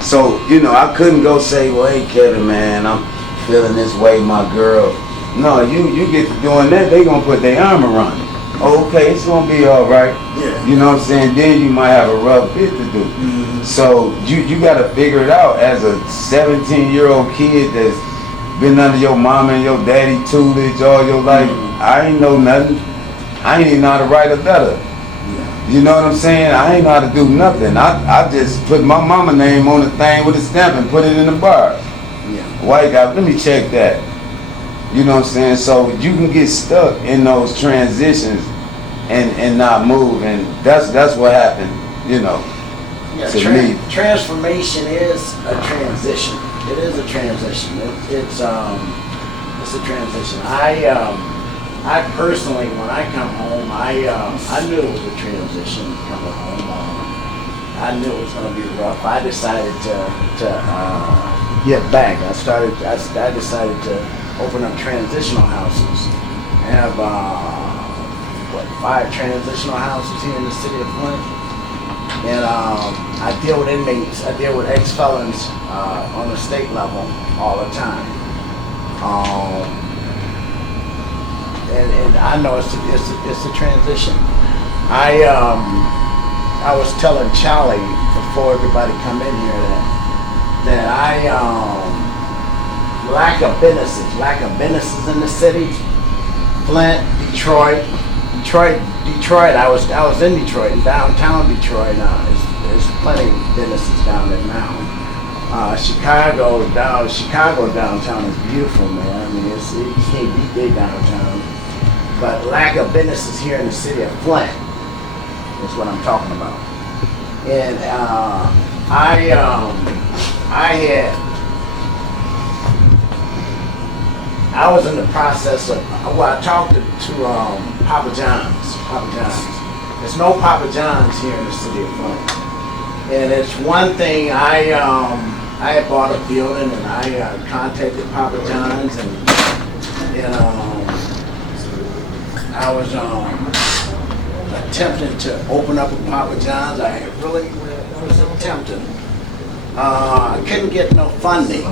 So, you know, I couldn't go say, well, hey, Kevin, man, I'm feeling this way, my girl. No, you get to doing that, they gonna put their arm around it. Okay, it's gonna be all right. Yeah. You know what I'm saying? Then you might have a rough bit to do. So you gotta figure it out as a 17-year-old kid that's been under your mama and your daddy tutelage all your life. I ain't know nothing. I ain't even know how to write a letter. You know what I'm saying? I ain't know how to do nothing. I just put my mama name on the thing with a stamp and put it in the bar. White guy, let me check that. You know what I'm saying? So you can get stuck in those transitions and not move, and that's what happened, you know, to me. Transformation is a transition. It is a transition. It's a transition. I personally, when I come home, I knew it was a transition coming home. I knew it was going to be rough. I decided to get back. I decided to open up transitional houses. I have 5 transitional houses here in the city of Flint. And I deal with inmates, I deal with ex-felons on the state level all the time. And I know it's a transition. I was telling Charlie before everybody come in here that I lack of businesses in the city. Flint, Detroit. I was in Detroit, in downtown Detroit. There's plenty of businesses down there now. Chicago downtown is beautiful, man. I mean, you can't beat their downtown. But lack of businesses here in the city of Flint is what I'm talking about. And I was in the process of, I talked to Papa John's. There's no Papa John's here in the city of Flint. And it's one thing, I had bought a building and I contacted Papa John's and I was attempting to open up a Papa John's. I was attempting. I couldn't get no funding.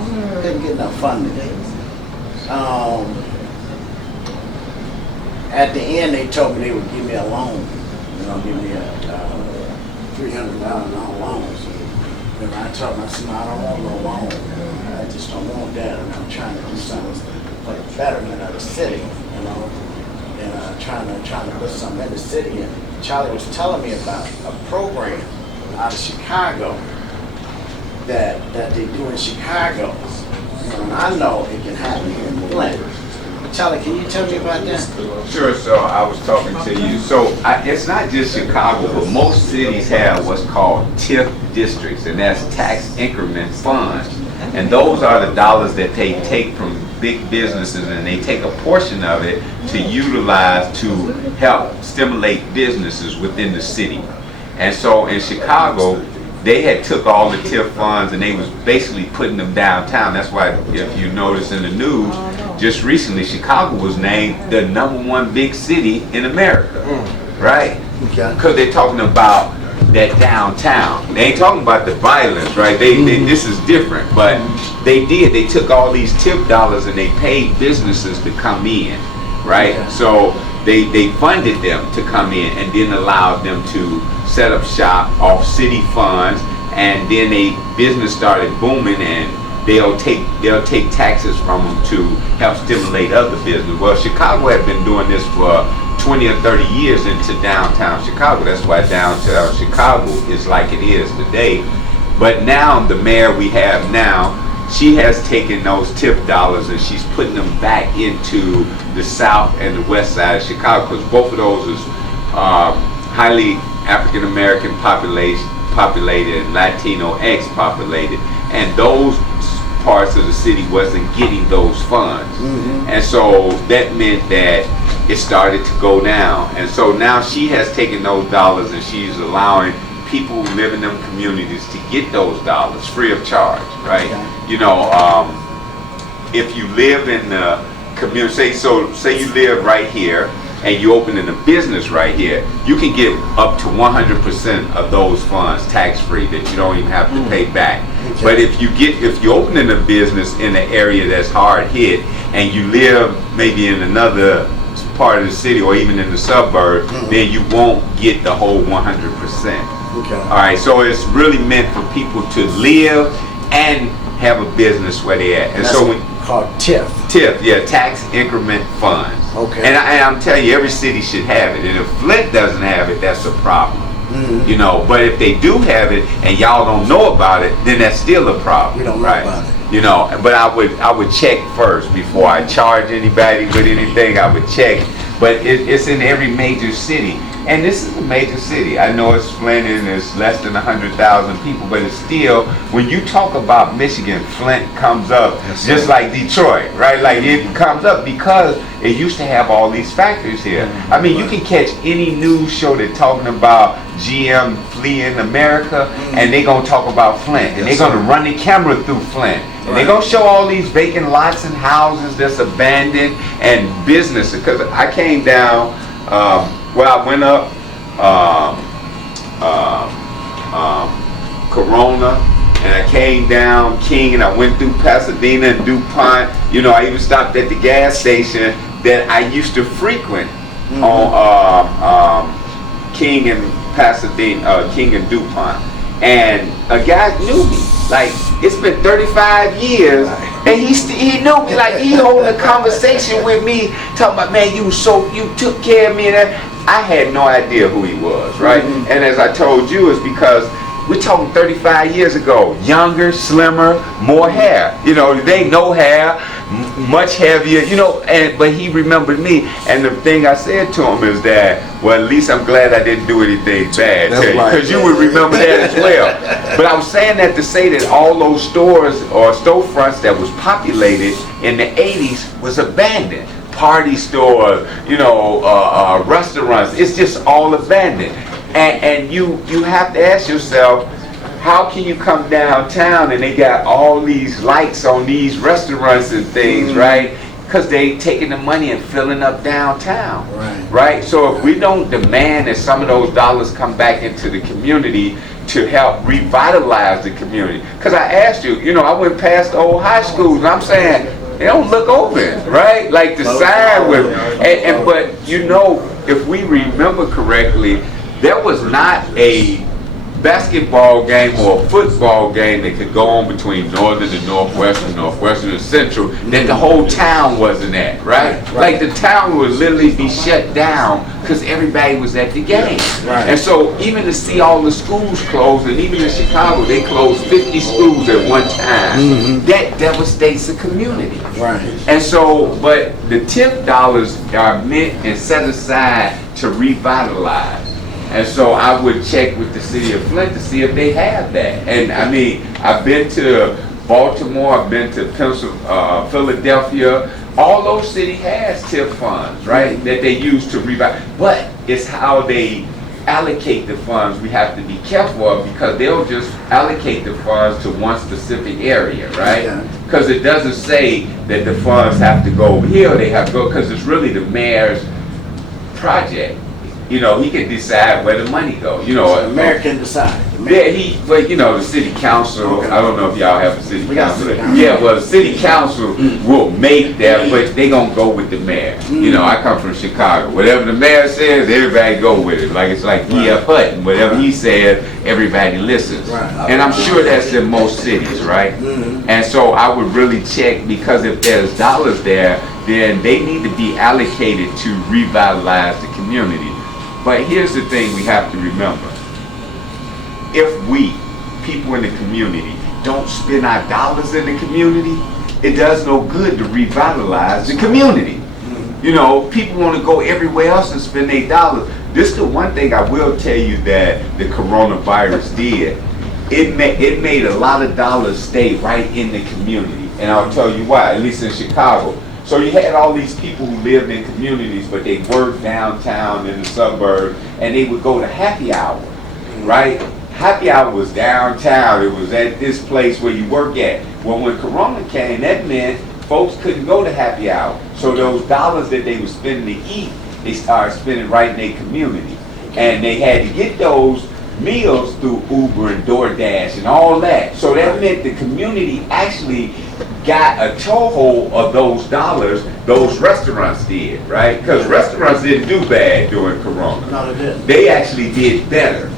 At the end, they told me they would give me a loan. Give me a $300,000 loan. And I told them, I said, no, I don't want no loan. I just don't want that. And I'm trying to do something for the betterment of the city, and trying to put something in the city. And Charlie was telling me about a program out of Chicago that they do in Chicago. And I know it can happen here in Flint. Charlie, can you tell me about that? Sure. So I was talking to you. So it's not just Chicago, but most cities have what's called TIF districts, and that's tax increment funds. And those are the dollars that they take from big businesses, and they take a portion of it to utilize to help stimulate businesses within the city. And so in Chicago, they had took all the TIF funds and they was basically putting them downtown. That's why if you notice in the news, just recently Chicago was named the #1 big city in America, right? Because they're talking about that downtown. They ain't talking about the violence, right? This is different, but they took all these TIF dollars and they paid businesses to come in, right? So they funded them to come in and then allowed them to set up shop off city funds, and then a business started booming, and they'll take taxes from them to help stimulate other business. Well, Chicago had been doing this for 20 or 30 years into downtown Chicago. That's why downtown Chicago is like it is today. But now the mayor we have now, she has taken those TIF dollars and she's putting them back into the south and the west side of Chicago, because both of those is highly African American populated and Latino X populated, and those parts of the city wasn't getting those funds. And so that meant that it started to go down. And so now she has taken those dollars and she's allowing people who live in them communities to get those dollars free of charge, right? If you live in the community, say you live right here and you open in a business right here, you can get up to 100% of those funds tax-free that you don't even have to pay back. But if you open in a business in an area that's hard hit and you live maybe in another part of the city or even in the suburbs, then you won't get the whole 100%. All right, so it's really meant for people to live and have a business where they at. And that's so called TIF. TIF, yeah, tax increment funds. Okay. And I'm telling you, every city should have it. And if Flint doesn't have it, that's a problem. But if they do have it and y'all don't know about it, then that's still a problem. We don't know about it. But I would check first before I charge anybody with anything. I would check. But it's in every major city. And this is a major city. I know it's Flint and it's less than 100,000 people, but it's still, when you talk about Michigan, Flint comes up just like Detroit, right? Like it comes up because it used to have all these factories here. I mean, you can catch any news show that's talking about GM fleeing America, and they're going to talk about Flint, and they're going to run the camera through Flint. And they're going to show all these vacant lots and houses that's abandoned and businesses. Because I came down Well, I went up Corona, and I came down King, and I went through Pasadena and DuPont. You know, I even stopped at the gas station that I used to frequent on King and Pasadena, King and DuPont. And a guy knew me. Like, it's been 35 years, and he knew me. Like, he holding a conversation with me, talking about, man, you took care of me, and that. I had no idea who he was, right? And as I told you, it's because we're talking 35 years ago. Younger, slimmer, more hair. You know, they ain't no hair, much heavier, you know, but he remembered me. And the thing I said to him is that, well, at least I'm glad I didn't do anything bad, because you would remember that as well. But I was saying that to say that all those stores or storefronts that was populated in the 80s was abandoned. Party stores, you know, restaurants, it's just all abandoned. And you have to ask yourself, how can you come downtown and they got all these lights on these restaurants and things, right? Because they taking the money and filling up downtown, right? So if we don't demand that some of those dollars come back into the community to help revitalize the community, because I asked you, you know, I went past the old high schools and I'm saying, they don't look open, right? Like the sign was, but you know, if we remember correctly, there was not a basketball game or a football game that could go on between Northern and Northwestern, Northwestern and Central, that the whole town wasn't at, right? Like the town would literally be shut down because everybody was at the game. And so even to see all the schools closed, and even in Chicago, they closed 50 schools at one time, that devastates the community. And so, but the tip dollars are meant and set aside to revitalize. And so I would check with the City of Flint to see if they have that. And I mean, I've been to Baltimore, I've been to Philadelphia. All those cities has tip funds, right, that they use to revive. But it's how they allocate the funds we have to be careful of, because they'll just allocate the funds to one specific area, right? Because it doesn't say that the funds have to go over here, they have to go, because it's really the mayor's project. You know, he can decide where the money goes. You know, the mayor can decide. Yeah, but you know, the city council. I don't know if y'all have a city council. Yeah, well, the city council will make that, but they gonna go with the mayor. You know, I come from Chicago. Whatever the mayor says, everybody go with it. Like it's like E.F. Hutton. Whatever he says, everybody listens. And I'm sure that's in most cities, right? And so I would really check, because if there's dollars there, then they need to be allocated to revitalize the community. But here's the thing we have to remember. If we, people in the community, don't spend our dollars in the community, it does no good to revitalize the community. You know, people want to go everywhere else and spend their dollars. This is the one thing I will tell you that the coronavirus did. It made a lot of dollars stay right in the community. And I'll tell you why, at least in Chicago. So you had all these people who lived in communities, but they worked downtown in the suburbs, and they would go to happy hour, right? Happy hour was downtown. It was at this place where you work at. Well, when Corona came, that meant folks couldn't go to happy hour. So those dollars that they were spending to eat, they started spending right in their community. And they had to get those meals through Uber and DoorDash and all that. So that meant the community actually got a toehold of those dollars. Those restaurants did, right? Because restaurants didn't do bad during Corona. No, they didn't. They actually did better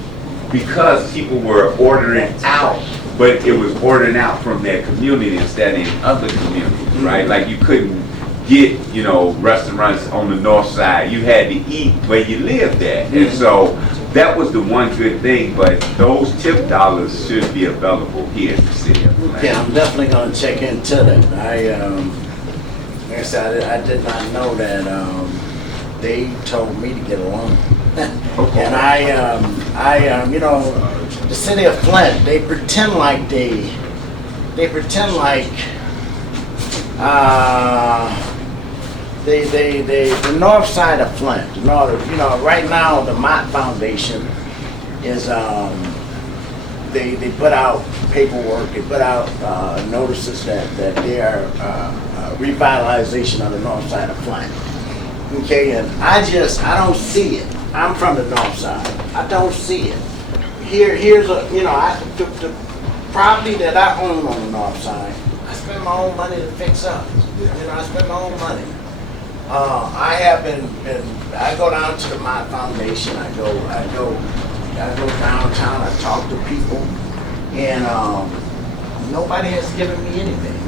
because people were ordering out, but it was ordering out from their community instead of in other communities, right? Like you couldn't get, you know, restaurants on the north side. You had to eat where you lived at. And so that was the one good thing, but those tip dollars should be available here in the city of Flint. Yeah, I'm definitely gonna check into that. Like I said, I did not know that they told me to get a loan. And I you know, the city of Flint, they pretend like the north side of Flint, you know, right now the Mott Foundation is, they put out paperwork, they put out notices that they are revitalization of the north side of Flint. Okay, and I don't see it. I'm from the north side. I don't see it. Here's a, the property that I own on the north side, I spend my own money to fix up. I spend my own money. I have been, I go down to the My Foundation. I go downtown. I talk to people, and nobody has given me anything.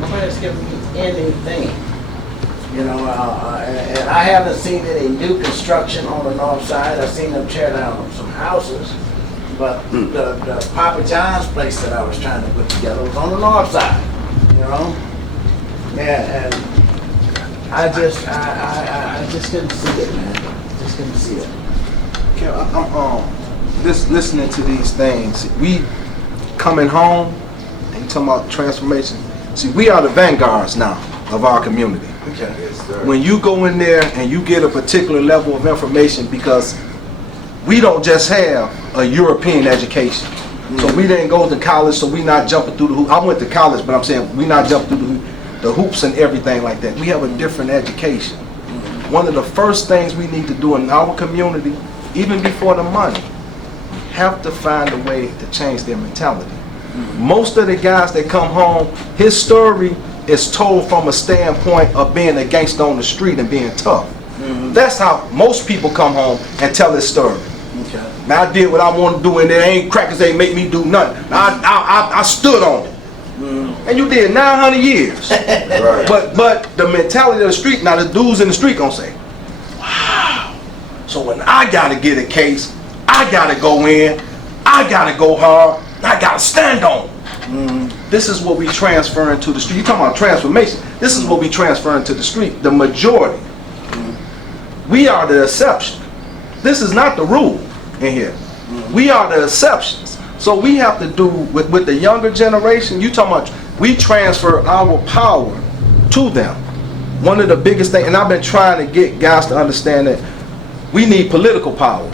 Nobody has given me anything. And I haven't seen any new construction on the north side. I've seen them tear down some houses, but the Papa John's place that I was trying to put together was on the north side. And I just didn't see it, man. Just didn't see it. I'm just listening to these things. We coming home and you talking about transformation. See, we are the vanguards now of our community. Okay. When you go in there and you get a particular level of information, because we don't just have a European education. So we didn't go to college, so we not jumping through the hoops. I went to college, but I'm saying we not jumping through the hoops and everything like that. We have a different education. One of the first things we need to do in our community, even before the money, have to find a way to change their mentality. Most of the guys that come home, his story is told from a standpoint of being a gangster on the street and being tough. That's how most people come home and tell this story. Okay. Man, I did what I want to do, and there ain't crackers ain't make me do nothing. I stood on it. And you did 900 years. Right. But the mentality of the street, now the dudes in the street gonna say, wow. So when I gotta get a case, I gotta go in, I gotta go hard, I gotta stand on it. This is what we transferring to the street. You talking about transformation. This is what we transferring to the street. The majority. We are the exception. This is not the rule in here. We are the exceptions. So we have to do with the younger generation. You talking about we transfer our power to them. One of the biggest things, and I've been trying to get guys to understand that we need political power.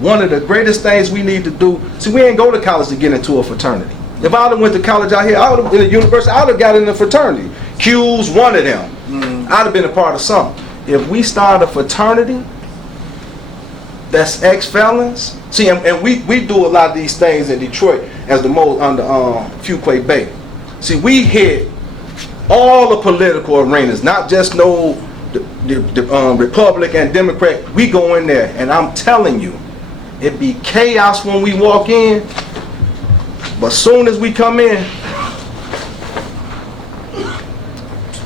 One of the greatest things we need to do. See, we ain't go to college to get into a fraternity. If I would have went to college out here, I would have in the university, I would have got in a fraternity. Q's one of them. I'd have been a part of something. If we start a fraternity that's ex-felons, see, and we do a lot of these things in Detroit as the most under Fuquay Bay. See, we hit all the political arenas, not just the Republican and Democrat. We go in there, and I'm telling you, it be chaos when we walk in, but soon as we come in,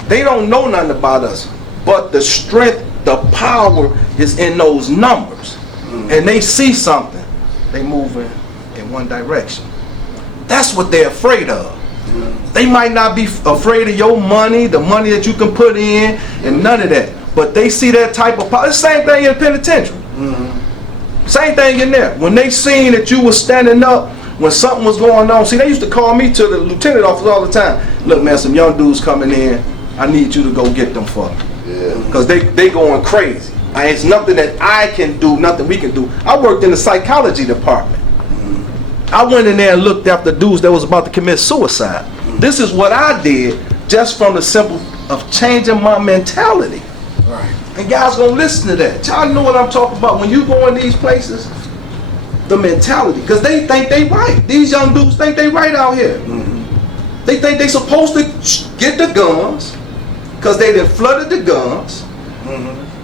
they don't know nothing about us, but the strength, the power is in those numbers. And they see something, they move in one direction. That's what they're afraid of. They might not be afraid of your money, the money that you can put in, and none of that. But they see that type of power. It's the same thing in the penitentiary. Same thing in there. When they seen that you was standing up when something was going on, see, they used to call me to the lieutenant office all the time. Look, man, some young dudes coming in. I need you to go get them for me. Because they going crazy. It's nothing that I can do, nothing we can do. I worked in the psychology department. I went in there and looked after dudes that was about to commit suicide. This is what I did just from the simple of changing my mentality. Right. And guys gonna listen to that. Y'all know what I'm talking about. When you go in these places, the mentality, because they think they right. These young dudes think they right out here. They think they supposed to get the guns, because they done flooded the guns.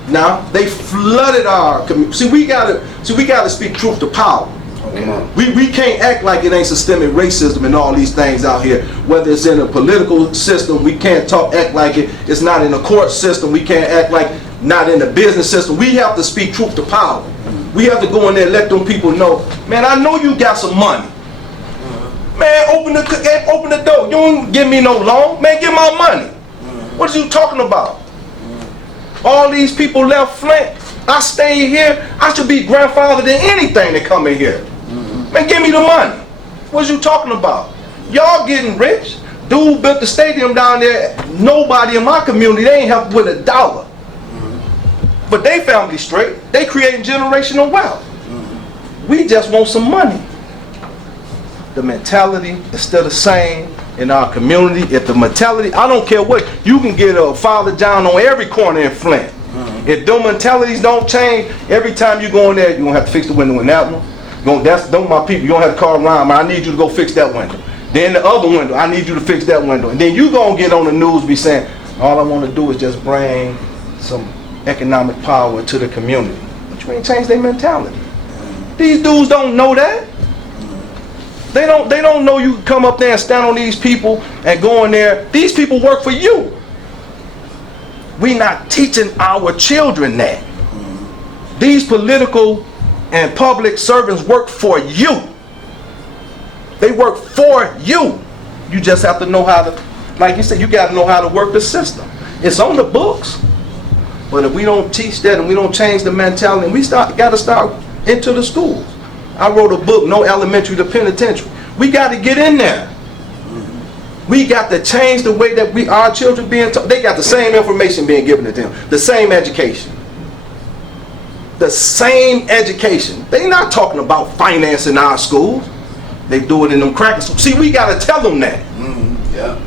Now they flooded our community. See, we gotta speak truth to power. We can't act like it ain't systemic racism and all these things out here. Whether it's in a political system, we can't act like it's not in a court system. We can't act like not in the business system. We have to speak truth to power. We have to go in there and let them people know, man, I know you got some money. Man, open the door. You don't give me no loan. Man, get my money. What are you talking about? All these people left Flint. I stay here. I should be grandfathered in anything that come in here. Man, give me the money. What are you talking about? Y'all getting rich. Dude built the stadium down there. Nobody in my community, they ain't helped with $1. But they family straight. They creating generational wealth. We just want some money. The mentality is still the same in our community. If the mentality, I don't care what, you can get a Father John on every corner in Flint. If them mentalities don't change, every time you go in there, you're gonna have to fix the window in that one. That's them my people. You gonna have to call around. I need you to go fix that window. Then the other window, I need you to fix that window. And then you gonna get on the news be saying, all I want to do is just bring some economic power to the community. But you ain't changed their mentality. These dudes don't know that. They don't know you can come up there and stand on these people and go in there. These people work for you. We not teaching our children that. These political and public servants work for you. They work for you. You just have to know how to, like you said, you got to know how to work the system. It's on the books. But if we don't teach that and we don't change the mentality, we got to start into the schools. I wrote a book, No Elementary to Penitentiary. We got to get in there. We got to change the way that our children being taught. They got the same information being given to them, the same education. The same education. They're not talking about financing our schools. They do it in them crackers. See, we got to tell them that. Yeah.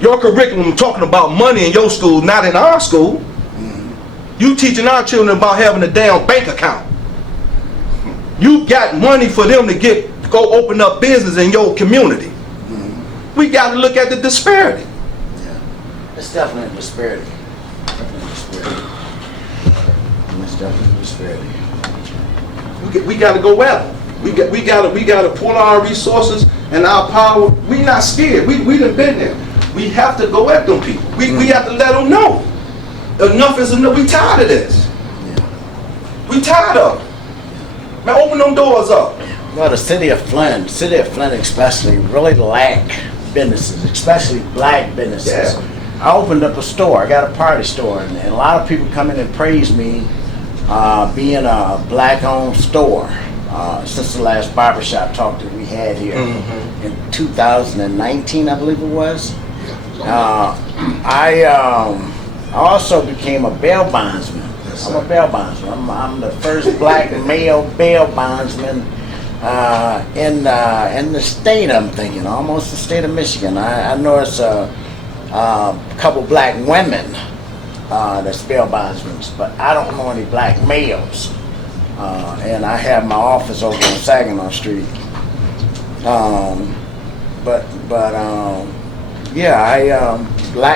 Your curriculum talking about money in your school, not in our school. You teaching our children about having a damn bank account. You got money for them to go open up business in your community. We got to look at the disparity. Yeah. It's definitely a disparity. It's definitely a disparity. We got to go well. We got to pull our resources and our power. We not scared. We done been there. We have to go at them people. We have to let them know. Enough is enough. We tired of this. Yeah. We tired of it. Man, open them doors up. Well, the city of Flint especially, really lack businesses, especially black businesses. Yeah. I opened up a store. I got a party store, and a lot of people come in and praise me being a black-owned store. Since the last barbershop talk that we had here in 2019, I believe it was. I also became a bail bondsman. I'm a bail bondsman. I'm the first black male bail bondsman in the state. I'm thinking almost the state of Michigan. I know it's a couple black women that's bail bondsmen, but I don't know any black males. And I have my office over on Saginaw Street.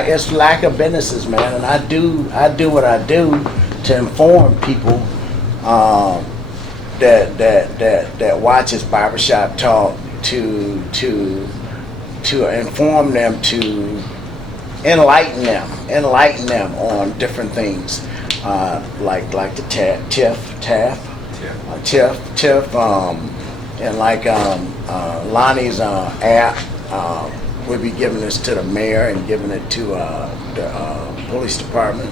It's lack of businesses, man, and I do what I do to inform people that watches Barbershop Talk to inform them, to enlighten them on different things, like the TIF, and like Lonnie's app. We'll be giving this to the mayor and giving it to the police department.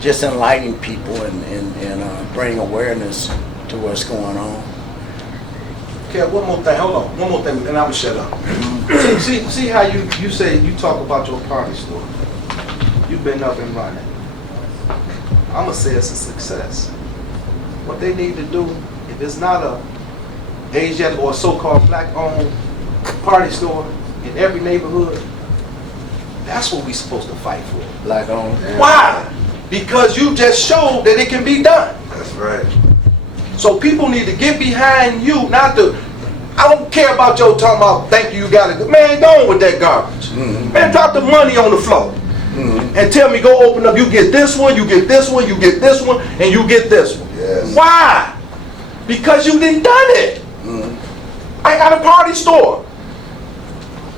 Just enlightening people and bring awareness to what's going on. Okay, one more thing. Hold on. One more thing, and I will shut up. see how you say you talk about your party store. You've been up and running. I'm gonna say it's a success. What they need to do, if it's not a Asian or so-called black-owned party store in every neighborhood, that's what we're supposed to fight for. Black-owned. Yeah. Why? Because you just showed that it can be done. That's right. So people need to get behind you, not to. I don't care about your talking about thank you got it. Man, go on with that garbage. Man, drop the money on the floor. And tell me, go open up, you get this one, you get this one, you get this one, and you get this one. Yes. Why? Because you done it. I got a party store.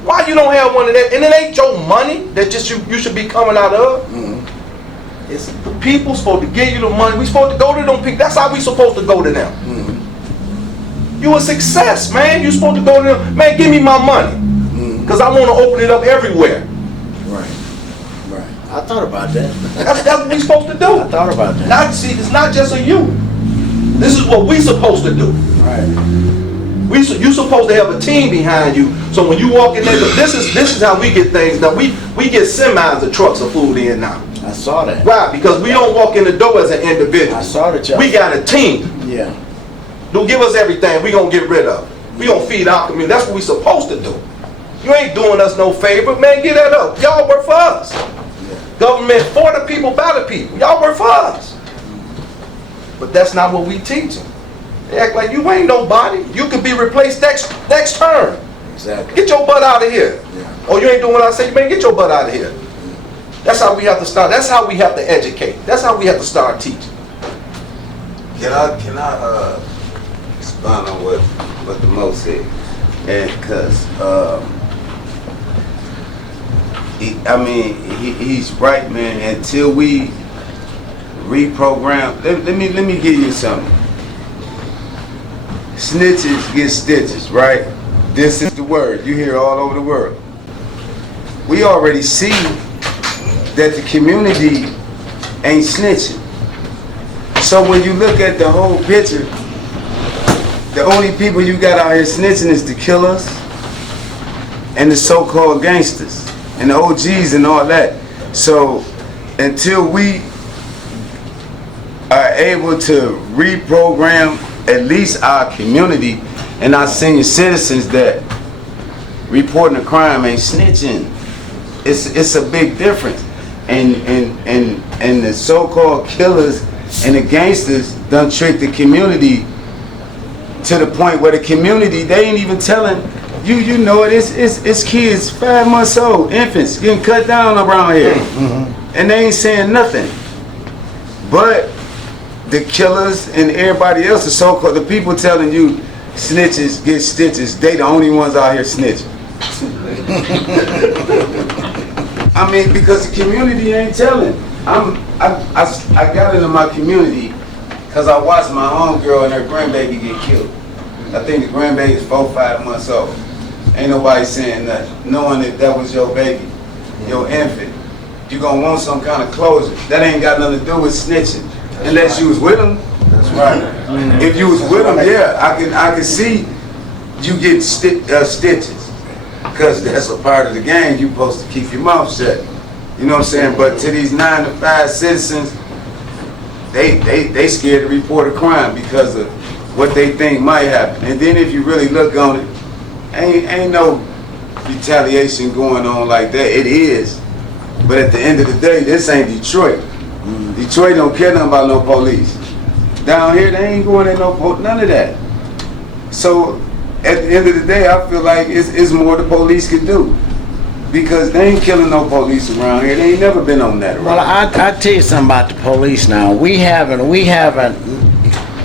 Why you don't have one of that? And it ain't your money that just you should be coming out of. It's the people supposed to give you the money. We supposed to go to them people. That's how we supposed to go to them. You a success, man. You supposed to go to them. Man, give me my money. Because I want to open it up everywhere. Right. I thought about that. That's what we supposed to do. I thought about that. It's not just a you. This is what we supposed to do. Right. You supposed to have a team behind you. So when you walk in there, this is how we get things done. We get semis of trucks of food in now. I saw that. Why? Because we don't walk in the door as an individual. I saw that. We got a team. Yeah. Don't give us everything we gonna get rid of. We gonna feed our community. That's what we supposed to do. You ain't doing us no favor, man. Get that up. Y'all work for us. Yeah. Government for the people, by the people. Y'all work for us. But that's not what we teach them. They act like you ain't nobody. You could be replaced next term. Exactly. Get your butt out of here. Yeah. Oh, you ain't doing what I say? Man, get your butt out of here. That's how we have to start. That's how we have to educate. That's how we have to start teaching. Can I expound on what the Mo said? And because he's right, man. Until we reprogram, let me give you something. Snitches get stitches, right? This is the word you hear all over the world. We already see that the community ain't snitching. So when you look at the whole picture, the only people you got out here snitching is the killers and the so-called gangsters and the OGs and all that. So until we are able to reprogram at least our community and our senior citizens that reporting a crime ain't snitching, it's a big difference. And the so-called killers and the gangsters done trick the community to the point where the community, they ain't even telling you know it, it's kids 5 months old, infants getting cut down around here. And they ain't saying nothing. But the killers and everybody else, the so-called, the people telling you snitches get stitches, they the only ones out here snitching. I mean, because the community ain't telling. I got into my community because I watched my homegirl and her grandbaby get killed. I think the grandbaby is 4 or 5 months old. Ain't nobody saying nothing. Knowing that was your baby, your infant, you gonna want some kind of closure. That ain't got nothing to do with snitching. That's unless right. You was with them. That's right. If you was with them, yeah, I can see you get stitches. Because that's a part of the game. You supposed to keep your mouth shut. You know what I'm saying? But to these 9 to 5 citizens, they scared to report a crime because of what they think might happen. And then if you really look on it, ain't no retaliation going on like that. It is. But at the end of the day, this ain't Detroit. Detroit don't care nothing about no police. Down here, they ain't going at none of that. So at the end of the day, I feel like it's more the police can do. Because they ain't killing no police around here. They ain't never been on that around. Well, I tell you something about the police now. We haven't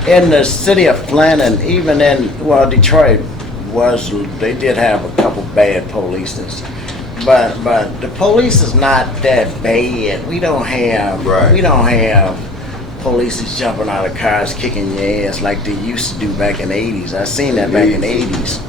in the city of Flint and even in, well, Detroit they did have a couple bad police. But the police is not that bad. We don't have police is jumping out of cars kicking your ass like they used to do back in the 80s. I seen that back in the 80s.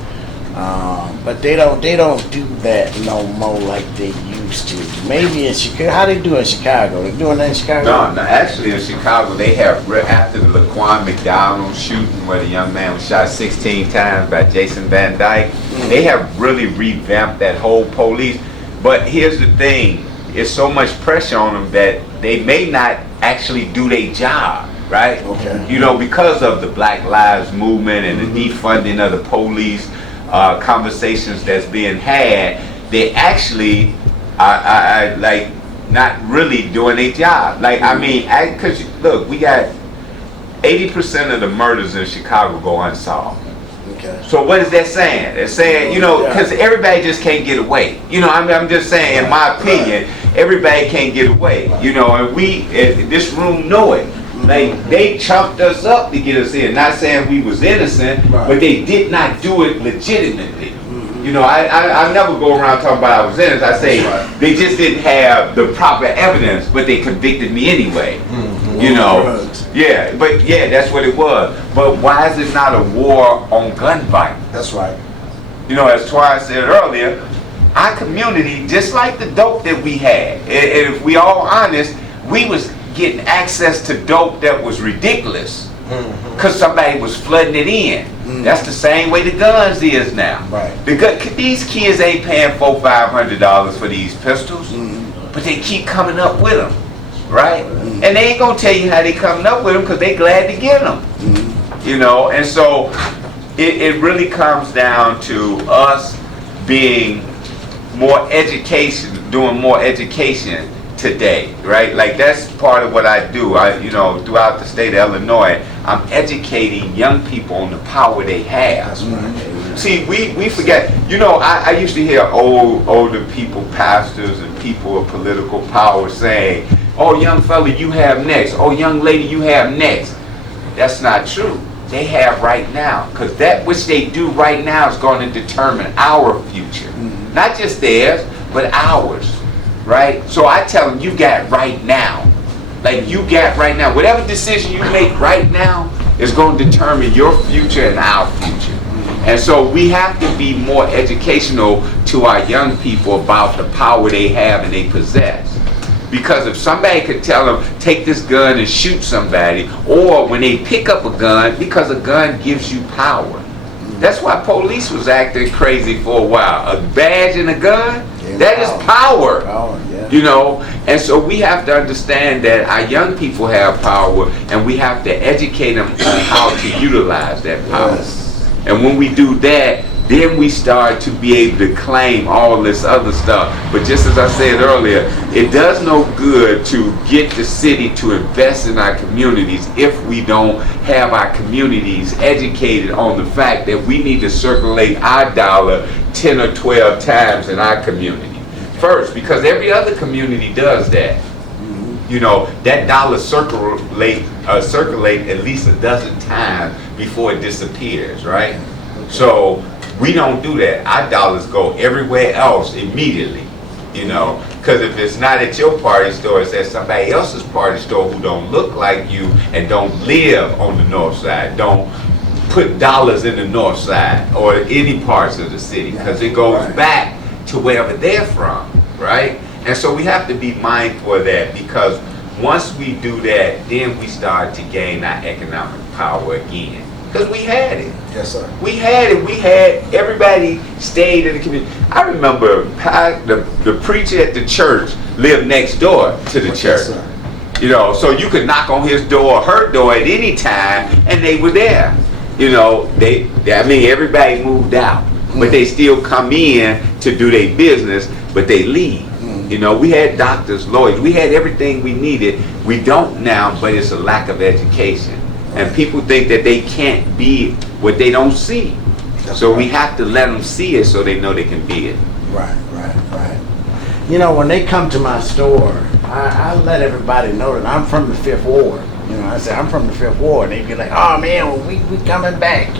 But they don't do that no more like they used to. Maybe in Chicago. How they do in Chicago? They doing that in Chicago? No, actually in Chicago they have, after the Laquan McDonald shooting where the young man was shot 16 times by Jason Van Dyke, they have really revamped that whole police. But here's the thing, it's so much pressure on them that they may not actually do their job, right? Okay. You know, because of the Black Lives Movement and the defunding of the police, conversations that's being had, they actually are like not really doing their job. Like, I mean, because look, we got 80% of the murders in Chicago go unsolved. Okay. So what is that saying? It's saying, you know, because everybody just can't get away. You know, I'm just saying, in my opinion, everybody can't get away. You know, and we, this room know it. Like, they chunked us up to get us in. Not saying we was innocent, but they did not do it legitimately. You know, I never go around talking about I was innocent. I say they just didn't have the proper evidence, but they convicted me anyway. You know, yeah, but yeah, that's what it was. But why is it not a war on gun violence? That's right. You know, as Twan said earlier, our community, just like the dope that we had, and if we all honest, we was getting access to dope that was ridiculous because somebody was flooding it in. That's the same way the guns is now. Right. These kids ain't paying $400-500 for these pistols, but they keep coming up with them, right? And they ain't gonna tell you how they coming up with them because they glad to get them. You know, and so it really comes down to us being more education, doing more education today, right? Like that's part of what I do. Throughout the state of Illinois, I'm educating young people on the power they have. That's right. See, we forget. I used to hear older people, pastors and people of political power saying, "Oh, young fella, you have next. Oh, young lady, you have next." That's not true. They have right now, because that which they do right now is going to determine our future, not just theirs, but ours. Right? So I tell them, you got right now. Like you got right now. Whatever decision you make right now is going to determine your future and our future. And so we have to be more educational to our young people about the power they have and they possess. Because if somebody could tell them, take this gun and shoot somebody, or when they pick up a gun, because a gun gives you power. That's why police was acting crazy for a while. A badge and a gun, that is power. And so we have to understand that our young people have power, and we have to educate them on how to utilize that power. And when we do that, then we start to be able to claim all this other stuff. But just as I said earlier, it does no good to get the city to invest in our communities if we don't have our communities educated on the fact that we need to circulate our dollar 10 or 12 times in our community first, because every other community does that. That dollar circulate at least a dozen times before it disappears, right? So we don't do that. Our dollars go everywhere else immediately, because if it's not at your party store, it's at somebody else's party store who don't look like you and don't live on the north side, don't put dollars in the north side or any parts of the city, because it goes back to wherever they're from, right? And so we have to be mindful of that, because once we do that, then we start to gain our economic power again. Because we had it. Yes, sir. We had it. We had, everybody stayed in the community. I remember the preacher at the church lived next door to the church. Yes, so you could knock on his door or her door at any time, and they were there. Everybody moved out, but they still come in to do their business, but they leave. We had doctors, lawyers, we had everything we needed. We don't now, but it's a lack of education. And people think that they can't be what they don't see. So we have to let them see it so they know they can be it. Right. When they come to my store, I let everybody know that I'm from the 5th Ward. I say, I'm from the 5th Ward. They be like, oh man, well, we coming back,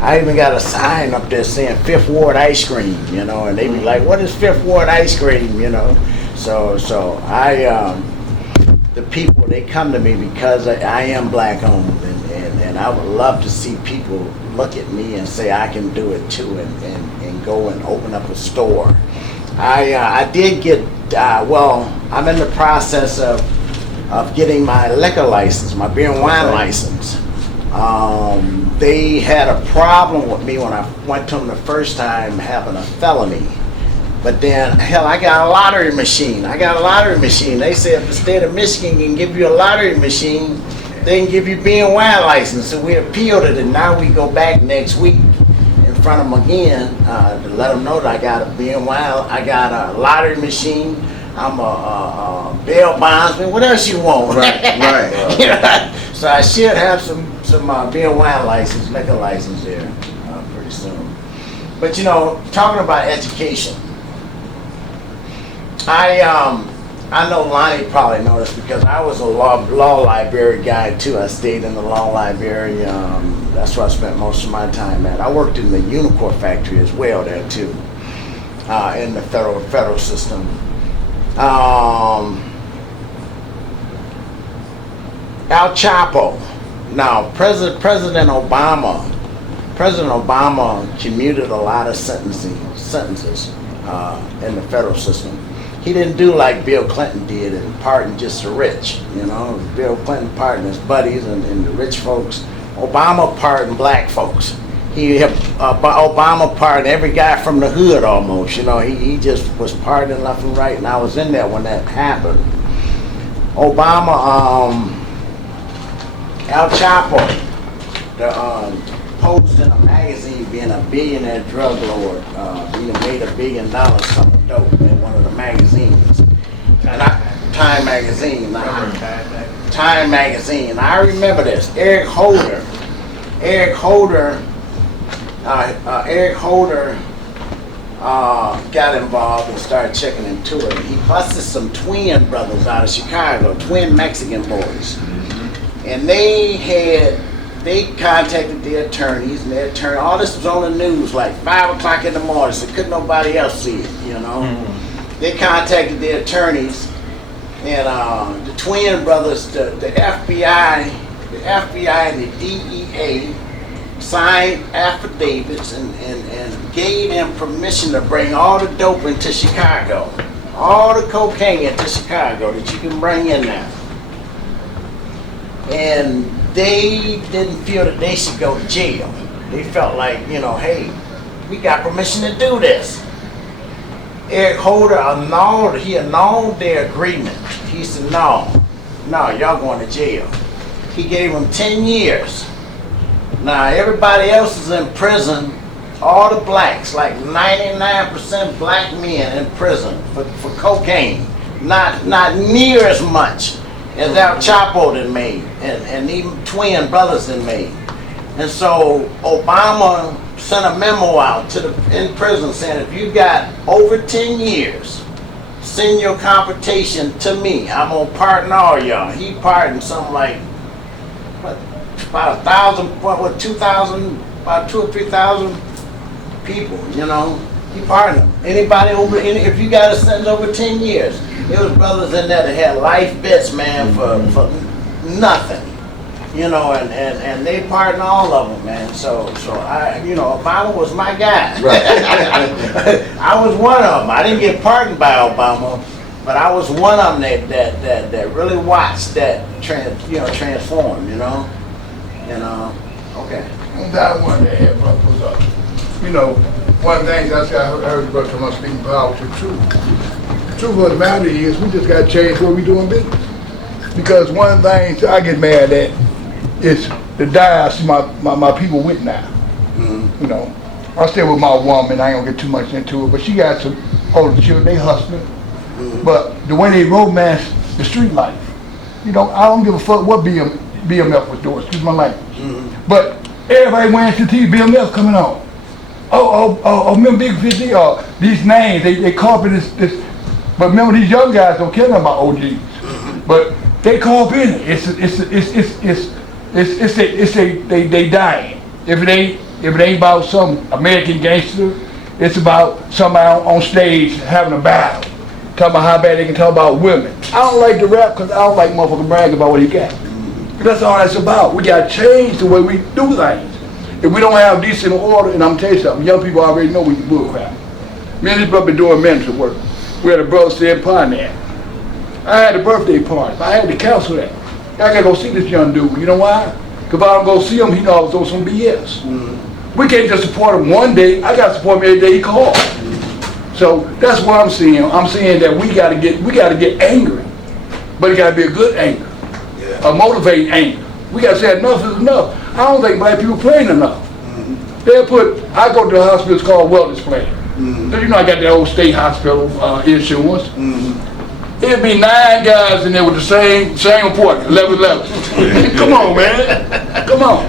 I even got a sign up there saying 5th Ward ice cream, and they be like, what is 5th Ward ice cream, So the people, they come to me because I am black owned, and I would love to see people look at me and say I can do it too, and go and open up a store. I did get, I'm in the process of getting my liquor license, my beer and wine license. They had a problem with me when I went to them the first time having a felony. But then, hell, I got a lottery machine. They said if the state of Michigan can give you a lottery machine, they can give you beer and wine license. So we appealed it, and now we go back next week in front of them again to let them know that I got a beer and wine. I got a lottery machine. I'm a bail bondsman. What else you want? Right. So I should have some beer and wine license, liquor license there pretty soon. But talking about education, I know Lonnie probably knows because I was a law library guy too. I stayed in the law library. That's where I spent most of my time at. I worked in the Unicorn factory as well there too, in the federal system. Al Chapo. Now, President Obama commuted a lot of sentences in the federal system. He didn't do like Bill Clinton did and pardon just the rich. Bill Clinton pardoned his buddies and the rich folks. Obama pardoned black folks. Obama pardoned every guy from the hood almost. He just was pardoning left and right, and I was in there when that happened. Obama, Al Chapo, posed in a magazine being a billionaire drug lord. He made $1 billion selling dope in one of the magazines. And Time Magazine. Remember Time Magazine? Time Magazine. I remember this. Eric Holder. Eric Holder got involved and started checking into it. He busted some twin brothers out of Chicago, twin Mexican boys. And they contacted the attorneys, and the attorney, all this was on the news like 5 o'clock in the morning, so couldn't nobody else see it, you know. They contacted the attorneys, and the twin brothers, the FBI and the DEA signed affidavits and gave them permission to bring all the dope into Chicago, all the cocaine into Chicago that you can bring in there. And they didn't feel that they should go to jail. They felt like, you know, hey, we got permission to do this. Eric Holder annulled their agreement. He said, no, y'all going to jail. He gave them 10 years. Now everybody else is in prison, all the blacks, like 99% black men in prison for cocaine. Not near as much as Al Chapo done made, and even twin brothers done made. And so Obama sent a memo out to in prison saying, if you got over 10 years, send your computation to me. I'm gonna pardon all y'all. He pardoned something like, about 2,000, about 2 or 3,000 people, you know. He pardoned them. Anybody if you got a sentence over 10 years, there was brothers in there that had life bets, man, for nothing, you know, and they pardoned all of them, man. So I, you know, Obama was my guy. Right. I was one of them. I didn't get pardoned by Obama, but I was one of them that really watched that transform, you know. And okay. That one they had was you know, one of the things I heard about someone speaking power to the truth. The truth of the matter is we just got to change what we doing business. Because one of the things I get mad at is the die I see my people with now. You know, I stay with my woman, I ain't gonna get too much into it, but she got some older children, they hustling. But the way they romance the street life, you know, I don't give a fuck what BMF was doing, excuse my language. But everybody went to TV, BMF coming on. Oh, remember Big 50? These names, they copy this. But remember, these young guys don't care about OGs. But they call in it. They dying. If it ain't about some American gangster, it's about somebody on stage having a battle, talking about how bad they can talk about women. I don't like the rap because I don't like motherfucking bragging about what he got. That's all that's about. We gotta change the way we do things. If we don't have decent order, and I'm gonna tell you something, young people already know we can bull crap. Me and this brother been doing ministry work. We had a brother staying Pontiac. I had a birthday party. I had to cancel that. I gotta go see this young dude. You know why? Because if I don't go see him, he knows on some BS. We can't just support him one day. I gotta support him every day he calls. So that's what I'm seeing. I'm saying that we gotta get angry, but it gotta be a good anger. A motivating anger. We gotta say enough is enough. I don't think black people playing enough. I go to the hospital, it's called wellness plan. So you know I got that old state hospital insurance. It'd be 9 guys in there with the same appointment, 11. Come on, man. Come on.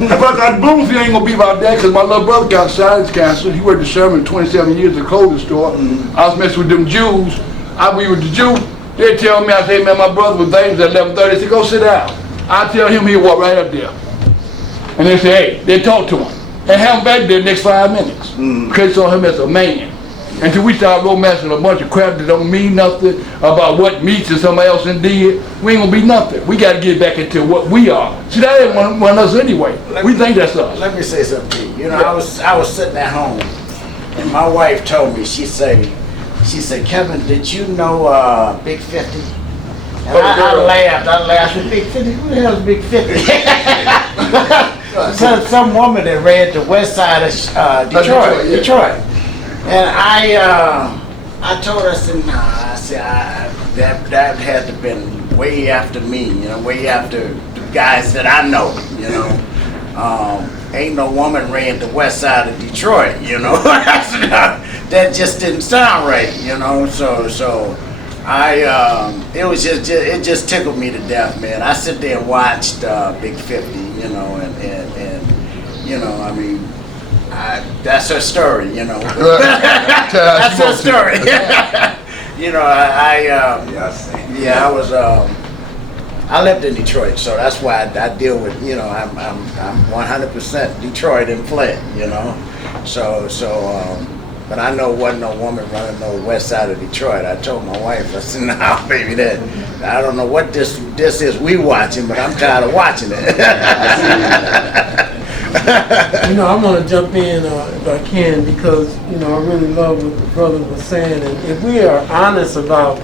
If I got Bloomfield, ain't gonna be about that because my little brother got sinus cancer. He worked at Sherman 27 years at the clothing store. I was messing with them Jews. I be with the Jew. They tell me, I say, man, my brother was dangerous at 11:30. They say, go sit down. I tell him he'll walk right up there. And they say, hey, they talk to him. And have him back there the next 5 minutes. Because they saw him as a man. Until we start romancing a bunch of crap that don't mean nothing about what meets and somebody else did, we ain't gonna be nothing. We gotta get back into what we are. See, that ain't one of us anyway. We think that's us. Let me say something to you. You know, I was sitting at home, and my wife told me, she said, Kevin, did you know Big 50? And I laughed. Big 50? Who the hell is Big 50? Some woman that ran the west side of Detroit. And I told her, I said, nah, I said, that had to have been way after me, you know, way after the guys that I know, you know. Ain't no woman ran the west side of Detroit, you know. That just didn't sound right, you know. So It was it just tickled me to death, man. I sit there and watched Big 50, you know, and you know, I mean, that's her story, you know. That's her story. You know, I lived in Detroit, so that's why I deal with, you know, I'm 100% Detroit and Flint, you know. But I know wasn't no woman running no west side of Detroit. I told my wife, I said, "No, baby, that I don't know what this is we watching, but I'm tired of watching it." You know, I'm going to jump in if I can, because, you know, I really love what the brother was saying. And if we are honest about,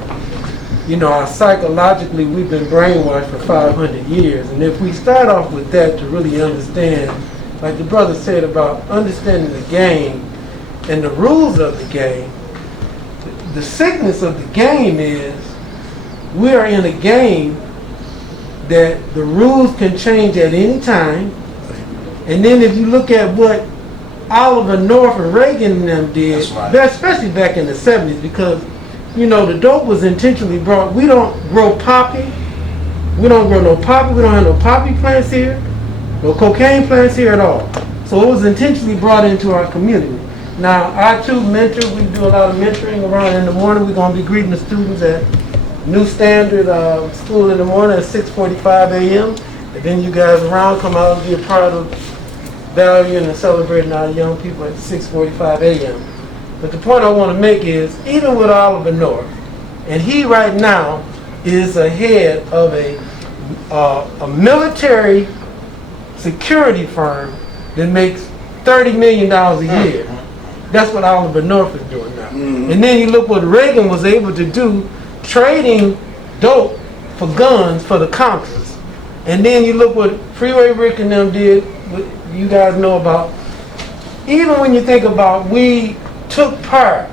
you know, psychologically we've been brainwashed for 500 years. And if we start off with that to really understand, like the brother said about understanding the game and the rules of the game, the sickness of the game is we are in a game that the rules can change at any time. And then if you look at what Oliver North and Reagan and them did, especially back in the 70s, because, you know, the dope was intentionally brought. We don't grow poppy. We don't grow no poppy. We don't have no poppy plants here, no cocaine plants here at all. So it was intentionally brought into our community. Now, I too mentor. We do a lot of mentoring around in the morning. We're going to be greeting the students at New Standard School in the morning at 6:45 a.m. And then you guys around come out and be a part of valuing and celebrating our young people at 6:45 a.m. But the point I want to make is, even with Oliver North, and he right now is a head of a military security firm that makes $30 million a year. That's what Oliver North is doing now. And then you look what Reagan was able to do, trading dope for guns for the Contras. And then you look what Freeway Rick and them did, what you guys know about. Even when you think about, we took part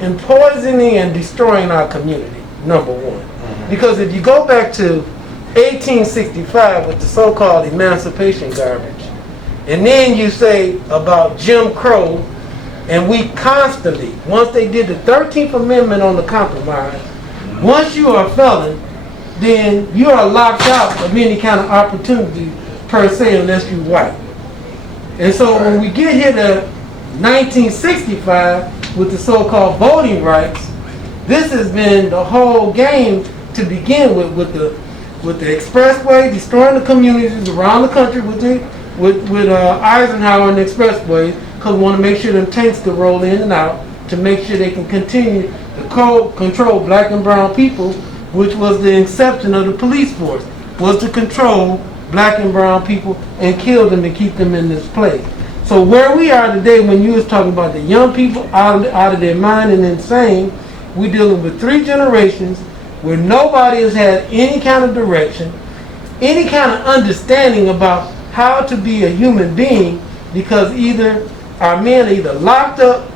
in poisoning and destroying our community, number one. Because if you go back to 1865 with the so-called emancipation garbage, and then you say about Jim Crow, and we constantly, once they did the 13th Amendment on the compromise, once you are a felon, then you are locked out of any kind of opportunity per se unless you're white. And so when we get here to 1965 with the so-called voting rights, this has been the whole game to begin with the expressway, destroying the communities around the country with Eisenhower and the expressway, because we want to make sure them tanks can roll in and out to make sure they can continue to control black and brown people, which was the inception of the police force, was to control black and brown people and kill them and keep them in this place. So where we are today, when you was talking about the young people out of their mind and insane, we're dealing with 3 generations where nobody has had any kind of direction, any kind of understanding about how to be a human being, because either our men are either locked up,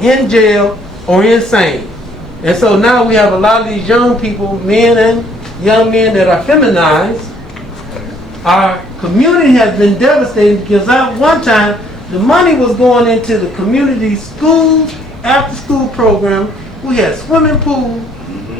in jail, or insane. And so now we have a lot of these young people, men and young men that are feminized. Our community has been devastated because at one time the money was going into the community schools, after school program. We had swimming pools,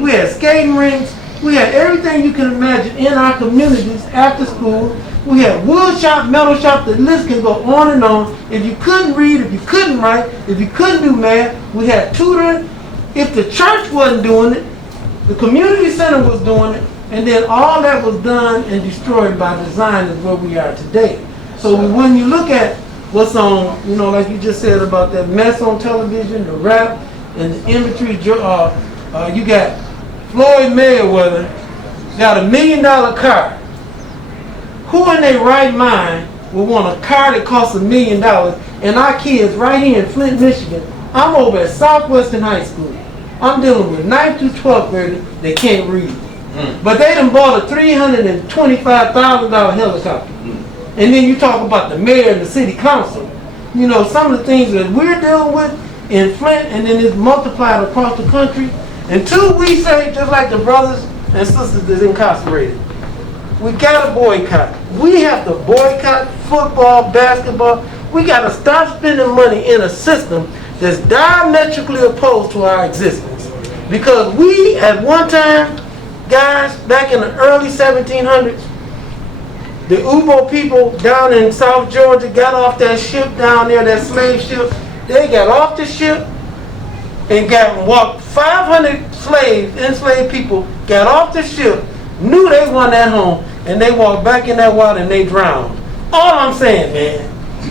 we had skating rinks, we had everything you can imagine in our communities after school. We had wood shop, metal shop, the list can go on and on. If you couldn't read, if you couldn't write, if you couldn't do math, we had tutoring. If the church wasn't doing it, the community center was doing it, and then all that was done and destroyed by design is where we are today. So when you look at what's on, you know, like you just said about that mess on television, the rap and the imagery, you got Floyd Mayweather got $1 million car. Who in their right mind would want a car that costs $1 million? And our kids right here in Flint, Michigan, I'm over at Southwestern High School. I'm dealing with 9th through 12th graders that can't read. But they done bought a $325,000 helicopter. And then you talk about the mayor and the city council. You know, some of the things that we're dealing with in Flint, and then it's multiplied across the country. Until we say, just like the brothers and sisters that's incarcerated, we got to boycott. We have to boycott football, basketball. We got to stop spending money in a system that's diametrically opposed to our existence. Because we, at one time, guys, back in the early 1700s, the Ubo people down in South Georgia got off that ship down there, that slave ship. They got off the ship and walked 500 slaves, enslaved people, got off the ship, knew they won at home, and they walked back in that water and they drowned. All I'm saying, man,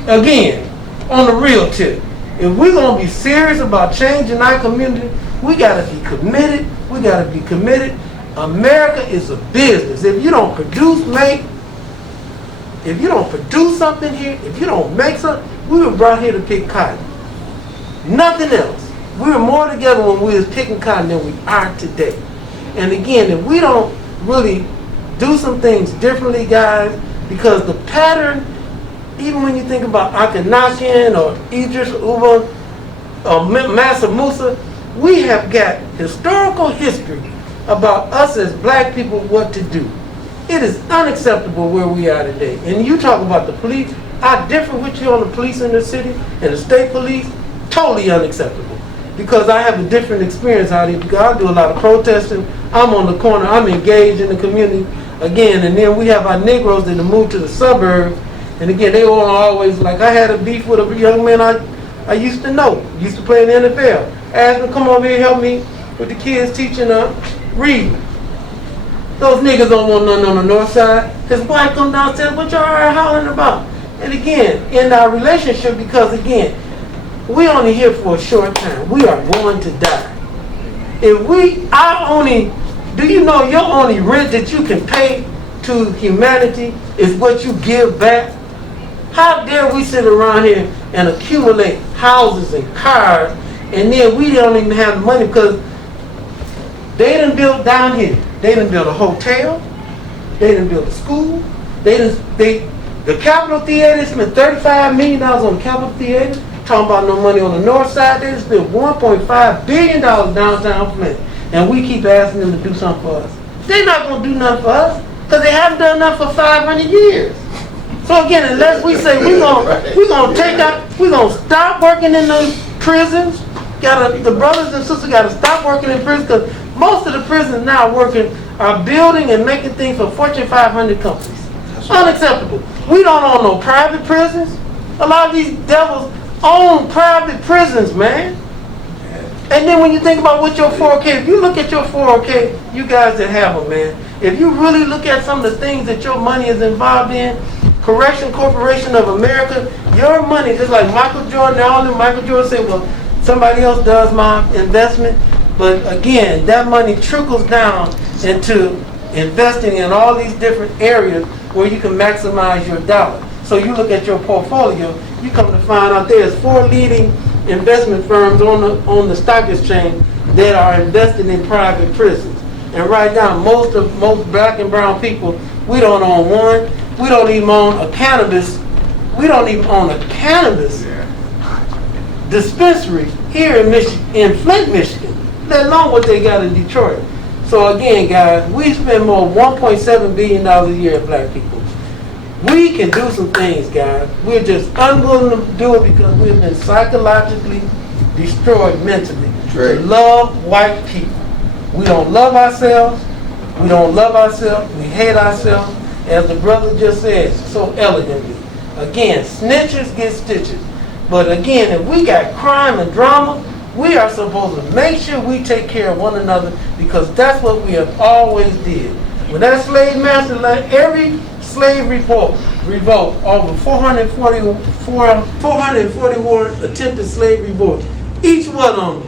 again, on the real tip, if we're going to be serious about changing our community, we got to be committed. We got to be committed. America is a business. If you don't produce, if you don't produce something here, if you don't make something, we were brought here to pick cotton. Nothing else. We were more together when we was picking cotton than we are today. And again, if we don't really do some things differently, guys, because the pattern, even when you think about Akhenaten or Idris Uba or Mansa Musa, we have got historical history about us as black people what to do. It is unacceptable where we are today. And you talk about the police, I differ with you on the police in the city and the state police, totally unacceptable. Because I have a different experience out here, because I do a lot of protesting. I'm on the corner, I'm engaged in the community again, and then we have our Negroes that have moved to the suburbs, and again, they were always like, I had a beef with a young man I used to know, used to play in the NFL. Asked him to come over here and help me with the kids teaching reading. Those niggas don't want nothing on the north side. His wife come downstairs, what y'all are hollering about? And again, in our relationship, because again, we only here for a short time. We are going to die. Do you know your only rent that you can pay to humanity is what you give back? How dare we sit around here and accumulate houses and cars, and then we don't even have the money because they done built down here. They done built a hotel. They done built a school. The Capitol Theater spent $35 million on the Capitol Theater. Talking about no money on the north side. They just spent $1.5 billion downtown Flint. And we keep asking them to do something for us. They're not going to do nothing for us because they haven't done nothing for 500 years. So again, unless we say we're gonna stop working in those prisons, the brothers and sisters got to stop working in prisons because most of the prisons now are building and making things for Fortune 500 companies. Unacceptable. We don't own no private prisons. A lot of these devils own private prisons, man. And then when you think about what your 401k, if you look at your 401k, you guys that have them, man, if you really look at some of the things that your money is involved in, Correction Corporation of America, your money, just like Michael Jordan, all them Michael Jordan say, well, somebody else does my investment. But again, that money trickles down into investing in all these different areas where you can maximize your dollar. So you look at your portfolio, you come to find out there's 4 leading investment firms on the stock exchange that are invested in private prisons. And right now, most black and brown people, we don't own one. We don't even own a cannabis. We don't even own a cannabis dispensary here in Flint, Michigan, let alone what they got in Detroit. So again, guys, we spend more $1.7 billion a year at black people. We can do some things, guys. We're just unwilling to do it because we've been psychologically destroyed mentally. To love white people. We don't love ourselves. We don't love ourselves. We hate ourselves. As the brother just said so elegantly. Again, snitches get stitches. But again, if we got crime and drama, we are supposed to make sure we take care of one another because that's what we have always did. When that slave master let every slave revolt, over 441 attempted slave revolts, each one of them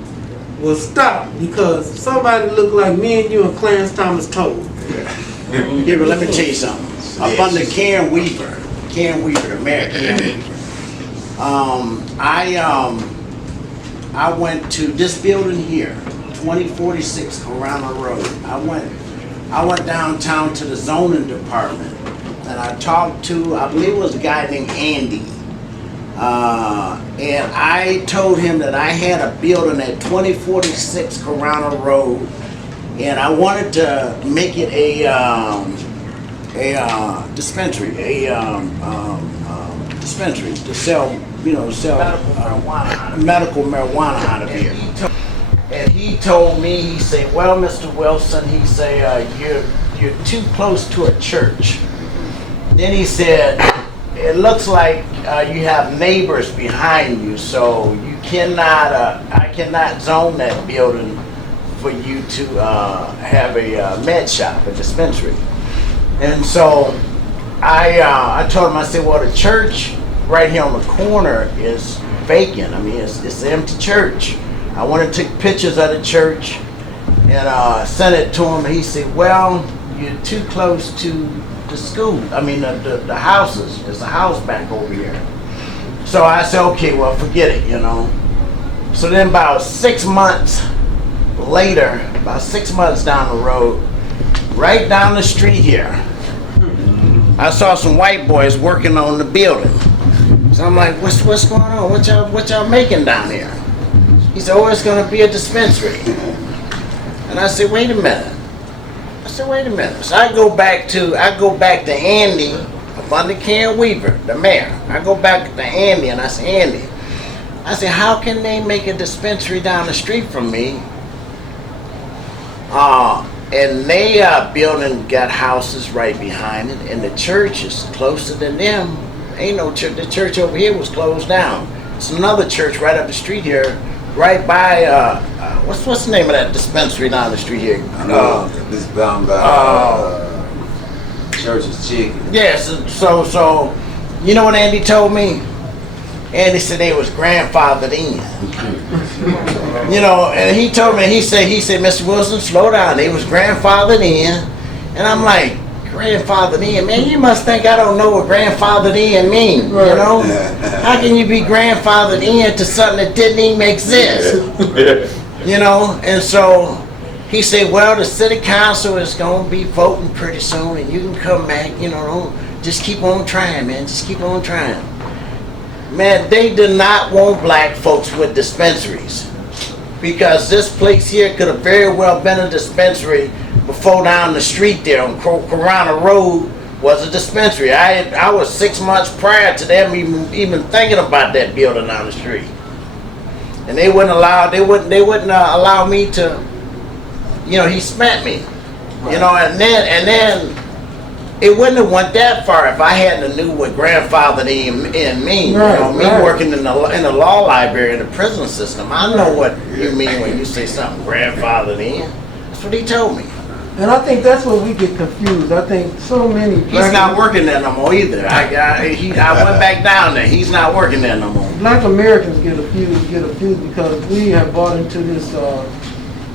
was stopped because somebody looked like me and you and Clarence Thomas told. Yeah, but let me tell you something. Up under Karen Weaver, the mayor Karen Weaver, I went to this building here, 2046 Corona Road. I went downtown to the zoning department and I talked to, I believe it was a guy named Andy. And I told him that I had a building at 2046 Corona Road and I wanted to make it a dispensary, dispensary to sell, medical marijuana out of here. And he told me, he said, well, Mr. Wilson, he said, you're too close to a church. Then he said, it looks like you have neighbors behind you, so you cannot, I cannot zone that building for you to have a med shop, a dispensary. And so I told him, I said, well, the church right here on the corner is vacant. I mean, it's an empty church. I went and took pictures of the church and sent it to him. He said, well, you're too close to the school. I mean, the houses. There's a house back over here. So I said, okay, well, forget it, you know. So then about 6 months later, about 6 months down the road, right down the street here, I saw some white boys working on the building. So I'm like, what's going on? What y'all making down here? He said, oh, it's gonna be a dispensary. And I said, wait a minute. So I go back to Andy, under Karen Weaver, the mayor. I go back to Andy and I say, Andy, I said, how can they make a dispensary down the street from me? And they building got houses right behind it, and the church is closer than them. Ain't no church. The church over here was closed down. It's another church right up the street here, right by what's the name of that dispensary down the street here? This bound by Church's Chicken. Yes. So you know what Andy told me? Andy said they was grandfathered in. You know, and he told me, he said, Mr. Wilson, slow down. They was grandfathered in. And I'm like, grandfathered in? Man, you must think I don't know what grandfathered in means, you know? How can you be grandfathered in to something that didn't even exist? You know, and so he said, well, the city council is going to be voting pretty soon, and you can come back, you know, just keep on trying, man, just keep on trying. Man, they did not want black folks with dispensaries, because this place here could have very well been a dispensary before down the street there on Corona Road was a dispensary. I was 6 months prior to them even thinking about that building down the street. And they wouldn't allow me to, you know, he smacked me. Right. You know, and then it wouldn't have went that far if I hadn't knew what grandfathered in mean. Right, you know, me working in the law library in the prison system, I know what you mean when you say something grandfathered in. That's what he told me. And I think that's where we get confused. I think so many. He's not working there no more either. I went back down there. He's not working there no more. Black Americans get confused because we have bought into this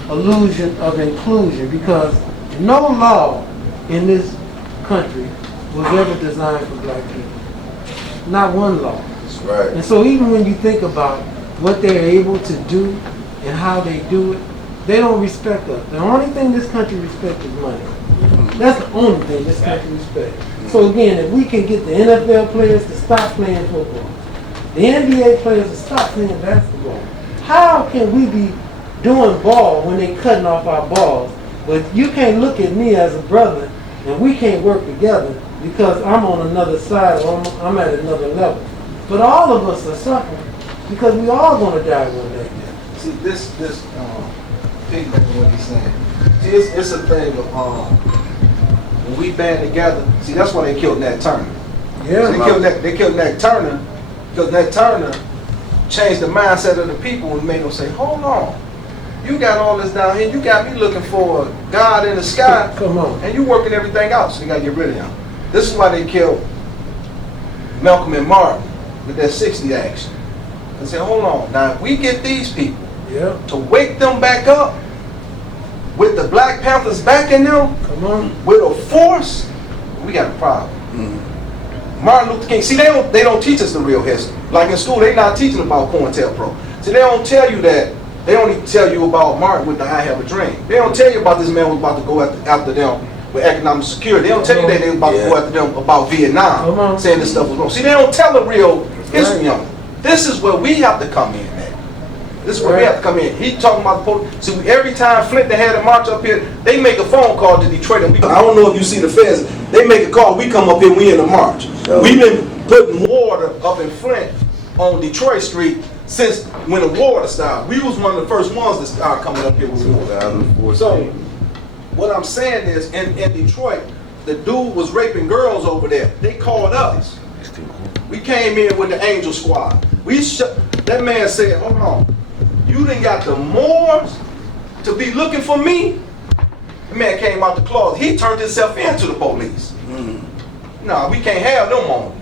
illusion of inclusion, because no law in this country was ever designed for black people. Not one law. That's right. And so even when you think about what they're able to do and how they do it, they don't respect us. The only thing this country respects is money. That's the only thing this country respects. So again, if we can get the NFL players to stop playing football, the NBA players to stop playing basketball, how can we be doing ball when they cutting off our balls? But you can't look at me as a brother and we can't work together because I'm on another side or I'm at another level. But all of us are suffering because we all going to die one day. See, this piggyback on what he's saying. See, it's a thing of when we band together. See, that's why they killed Nat Turner. Yeah, so they killed Nat Turner because Nat Turner changed the mindset of the people and made them say, "Hold on, you got all this down here. You got me looking for God in the sky. Come on, and you working everything out. So you got to get rid of him." This is why they killed Malcolm and Martin with that 60 action. They said, "Hold on, now if we get these people." Yeah. To wake them back up with the Black Panthers backing them, come on, with a force, we got a problem. Martin Luther King, see, they don't teach us the real history. Like in school, they not teaching about COINTELPRO. See, they don't tell you that. They only tell you about Martin with the I Have a Dream. They don't tell you about this man was about to go after them with economic security. They don't tell you that they was about to go after them about Vietnam, saying this stuff was wrong. See, they don't tell the real history on it. This is where we have to come in. This is where we have to come in. He talking about the police. So every time Flint had a march up here, they make a phone call to Detroit. And I don't know if you see the feds. They make a call. We come up here. We in the march. We've been putting water up in Flint on Detroit Street since when the war started. We was one of the first ones that started coming up here with war. So what I'm saying is, in Detroit, the dude was raping girls over there. They called us. We came in with the Angel Squad. That man said, hold on, you done got the morals to be looking for me? The man came out the closet. He turned himself into the police. No, we can't have them on.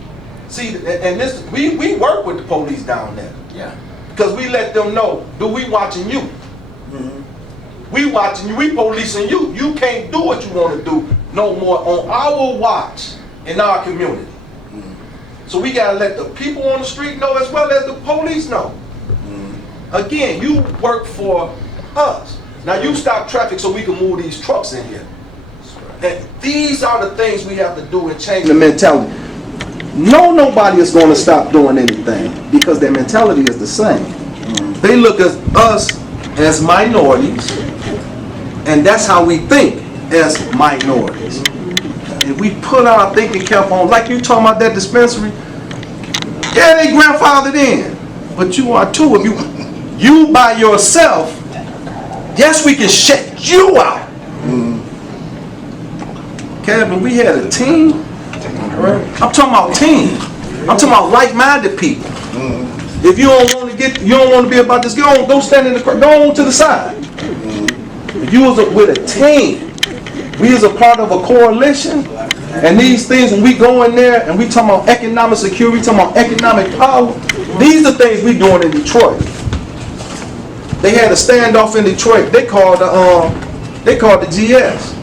See, and this, we work with the police down there. Yeah. Because we let them know, we watching you. We watching you, we policing you. You can't do what you want to do no more on our watch in our community. So we gotta let the people on the street know as well as the police know. Again, you work for us. Now you stop traffic so we can move these trucks in here. And these are the things we have to do and change the mentality. Nobody is going to stop doing anything because their mentality is the same. They look at us as minorities, and that's how we think as minorities. If we put our thinking cap on, like you talking about that dispensary, yeah, they grandfathered in, but you are too. If you by yourself, yes, we can shut you out. Kevin, we had a team. I'm talking about team. I'm talking about like-minded people. If you don't want to you don't want to be about this, go stand in the crowd, go on to the side. If you was with a team, we is a part of a coalition, and these things, when we go in there and we talking about economic security, talking about economic power, these are things we doing in Detroit. They had a standoff in Detroit. They called the GS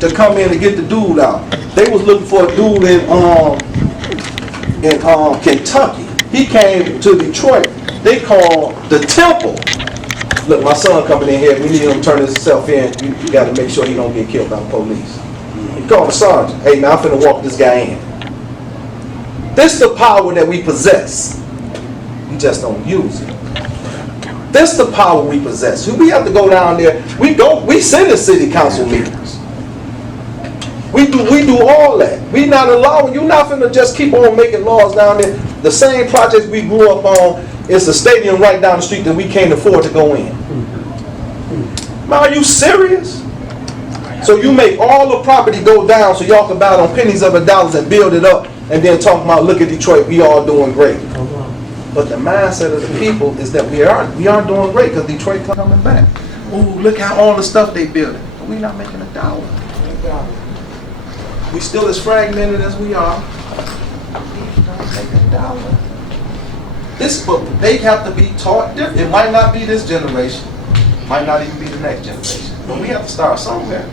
to come in and get the dude out. They was looking for a dude in Kentucky. He came to Detroit. They called the Temple. Look, my son coming in here. We need him to turn himself in. You got to make sure he don't get killed by the police. He called the sergeant. Hey man, I'm finna walk this guy in. This is the power that we possess. We just don't use it. This is the power we possess. We have to go down there. We sit in city council meetings. We do all that. We not allowing, you're not finna just keep on making laws down there. The same projects we grew up on, it's a stadium right down the street that we can't afford to go in. Now, are you serious? So you make all the property go down so y'all can buy it on pennies of a dollars and build it up and then talk about, look at Detroit, we all doing great. But the mindset of the people is that we aren't doing great because Detroit coming back. Ooh, look how all the stuff they building. But we not making a dollar. We still as fragmented as we are. We don't make a dollar. But they have to be taught different. It might not be this generation. Might not even be the next generation. But we have to start somewhere.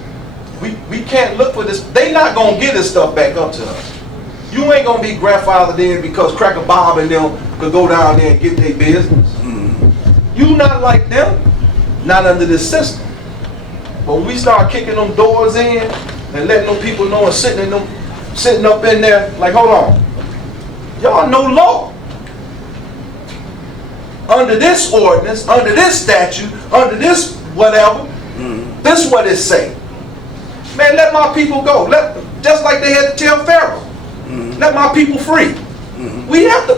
We can't look for this. They not going to get this stuff back up to us. You ain't going to be grandfathered in because Cracker Bob and them could go down there and get their business. You not like them. Not under this system. But when we start kicking them doors in and letting them people know and sitting up in there, like, hold on. Y'all know law. Under this ordinance, under this statute, under this whatever, this is what it say. Man, let my people go. Just like they had to tell Pharaoh. Let my people free. We have to,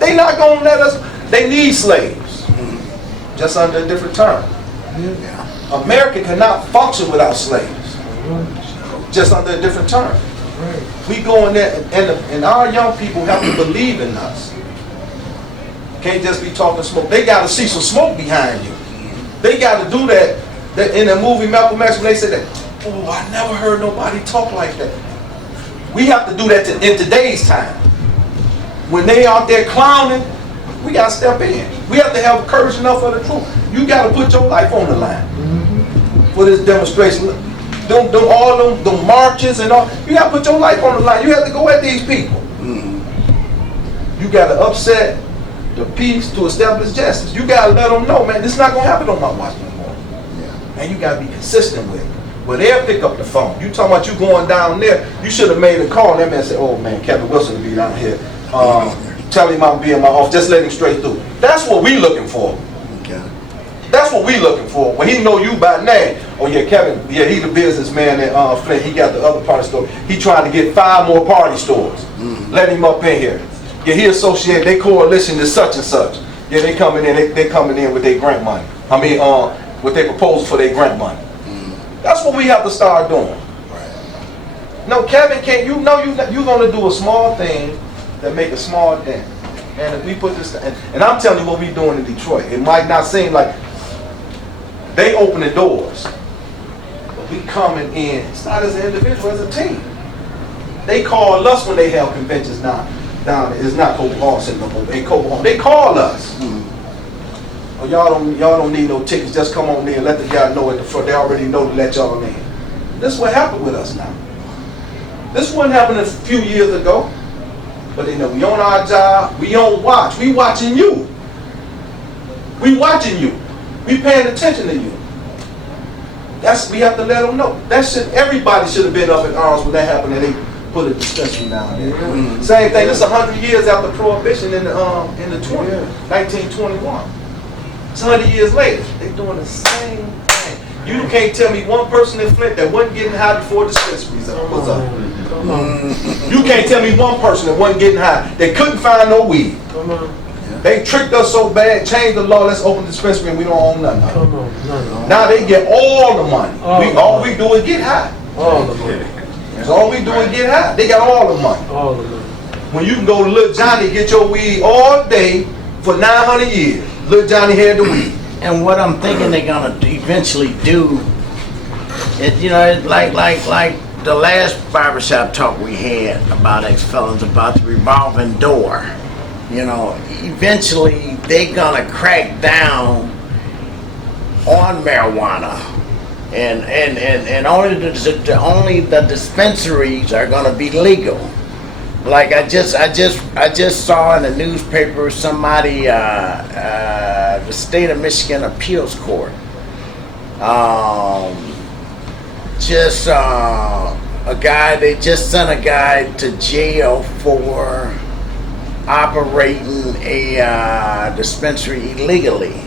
they not gonna let us, they need slaves. Just under a different term. America cannot function without slaves. Just under a different term. We go in there and our young people have to believe in us. Can't just be talking smoke. They got to see some smoke behind you. They got to do that in the movie Malcolm X when they said that, oh, I never heard nobody talk like that. We have to do that in today's time. When they out there clowning, we got to step in. We have to have courage enough for the truth. You got to put your life on the line for this demonstration. Them marches and all. You got to put your life on the line. You have to go at these people. You got to upset the peace to establish justice. You got to let them know, man, this is not going to happen on my watch no more. And you got to be consistent with it. Well, they'll pick up the phone. You talking about you going down there, you should have made a call. That man said, oh man, Kevin Wilson will be down here. Tell him I'll be in my office. Just let him straight through. That's what we looking for. That's what we looking for. When he know you by name. Oh yeah, Kevin, yeah, he the businessman at Flint. He got the other party store. He trying to get 5 more party stores. Let him up in here. Yeah, he associated, they coalition is such and such. Yeah, they coming in. They coming in with their grant money. I mean, with their proposal for their grant money. That's what we have to start doing. No, Kevin can't. You know, you're gonna do a small thing that make a small dent. And if we put this, and I'm telling you what we doing in Detroit. It might not seem like they opening doors, but we coming in. It's not as an individual, as a team. They call us when they have conventions down there. It's not Cope Hall sitting no more. They Cope Hall. They call us. Oh, y'all don't need no tickets. Just come on in. Let the guy know at the front. They already know to let y'all in. This is what happened with us now. This wouldn't happen a few years ago. But they know we on our job. We on watch. We watching you. We watching you. We paying attention to you. We have to let them know. Everybody should have been up in arms when that happened and they put a dispensary down there. Same thing. It's 100 years after Prohibition in the 1921. It's 100 years later. They doing the same thing. You can't tell me one person in Flint that wasn't getting high before dispensaries was up. You can't tell me one person that wasn't getting high. They couldn't find no weed. They tricked us so bad, changed the law, let's open the dispensary and we don't own nothing. Now they get all the money. All we do is get high. All the money. That's all we do is get high. They got all the money. All the money. When you can go to Lil Johnny get your weed all day for 900 years. Lil Johnny had the weed. And what I'm thinking they're gonna eventually do, like the last barbershop talk we had about ex-felons about the revolving door. Eventually they're gonna crack down on marijuana, and only the dispensaries are gonna be legal. Like I just saw in the newspaper the State of Michigan Appeals Court they just sent a guy to jail for operating a dispensary illegally,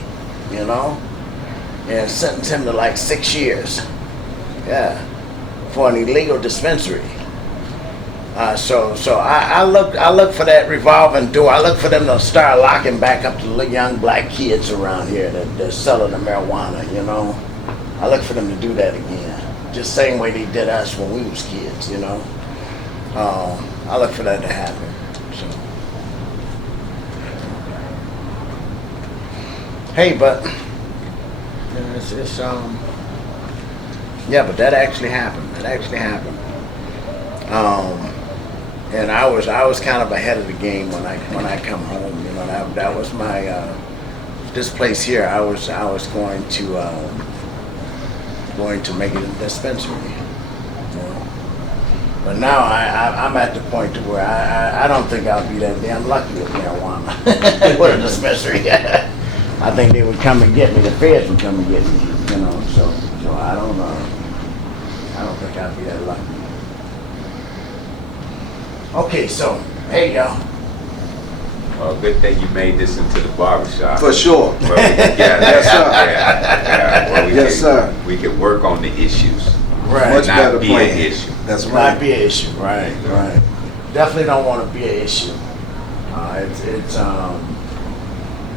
and sentenced him to like 6 years, for an illegal dispensary. So I look for that revolving door. I look for them to start locking back up the young black kids around here that's selling the marijuana, I look for them to do that again. Just same way they did us when we was kids, I look for that to happen. So. Hey, but but that actually happened. And I was kind of ahead of the game when I come home. That was my this place here. I was going to make it a dispensary. But now I'm at the point to where I don't think I'll be that damn lucky with marijuana with a dispensary. I think they would come and get me. The feds would come and get me. So I don't think I'll be that lucky. Okay, so, hey y'all. Well, good thing you made this into the barbershop. For sure. Where we can get Yes, sir. We can work on the issues. Right. Much better Not be plan. an issue. That's right. Not be an issue, right. Definitely don't want to be an issue.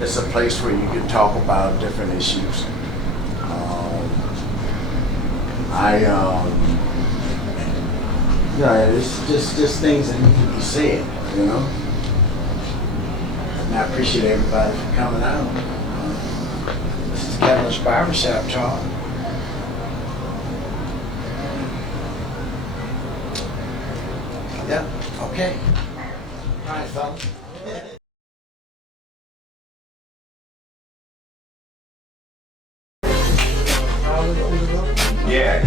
It's a place where you can talk about different issues. It's just things that need to be said, And I appreciate everybody for coming out. This is Kevin's Barbershop Talk. Yeah, okay. All right, fellas. Yeah.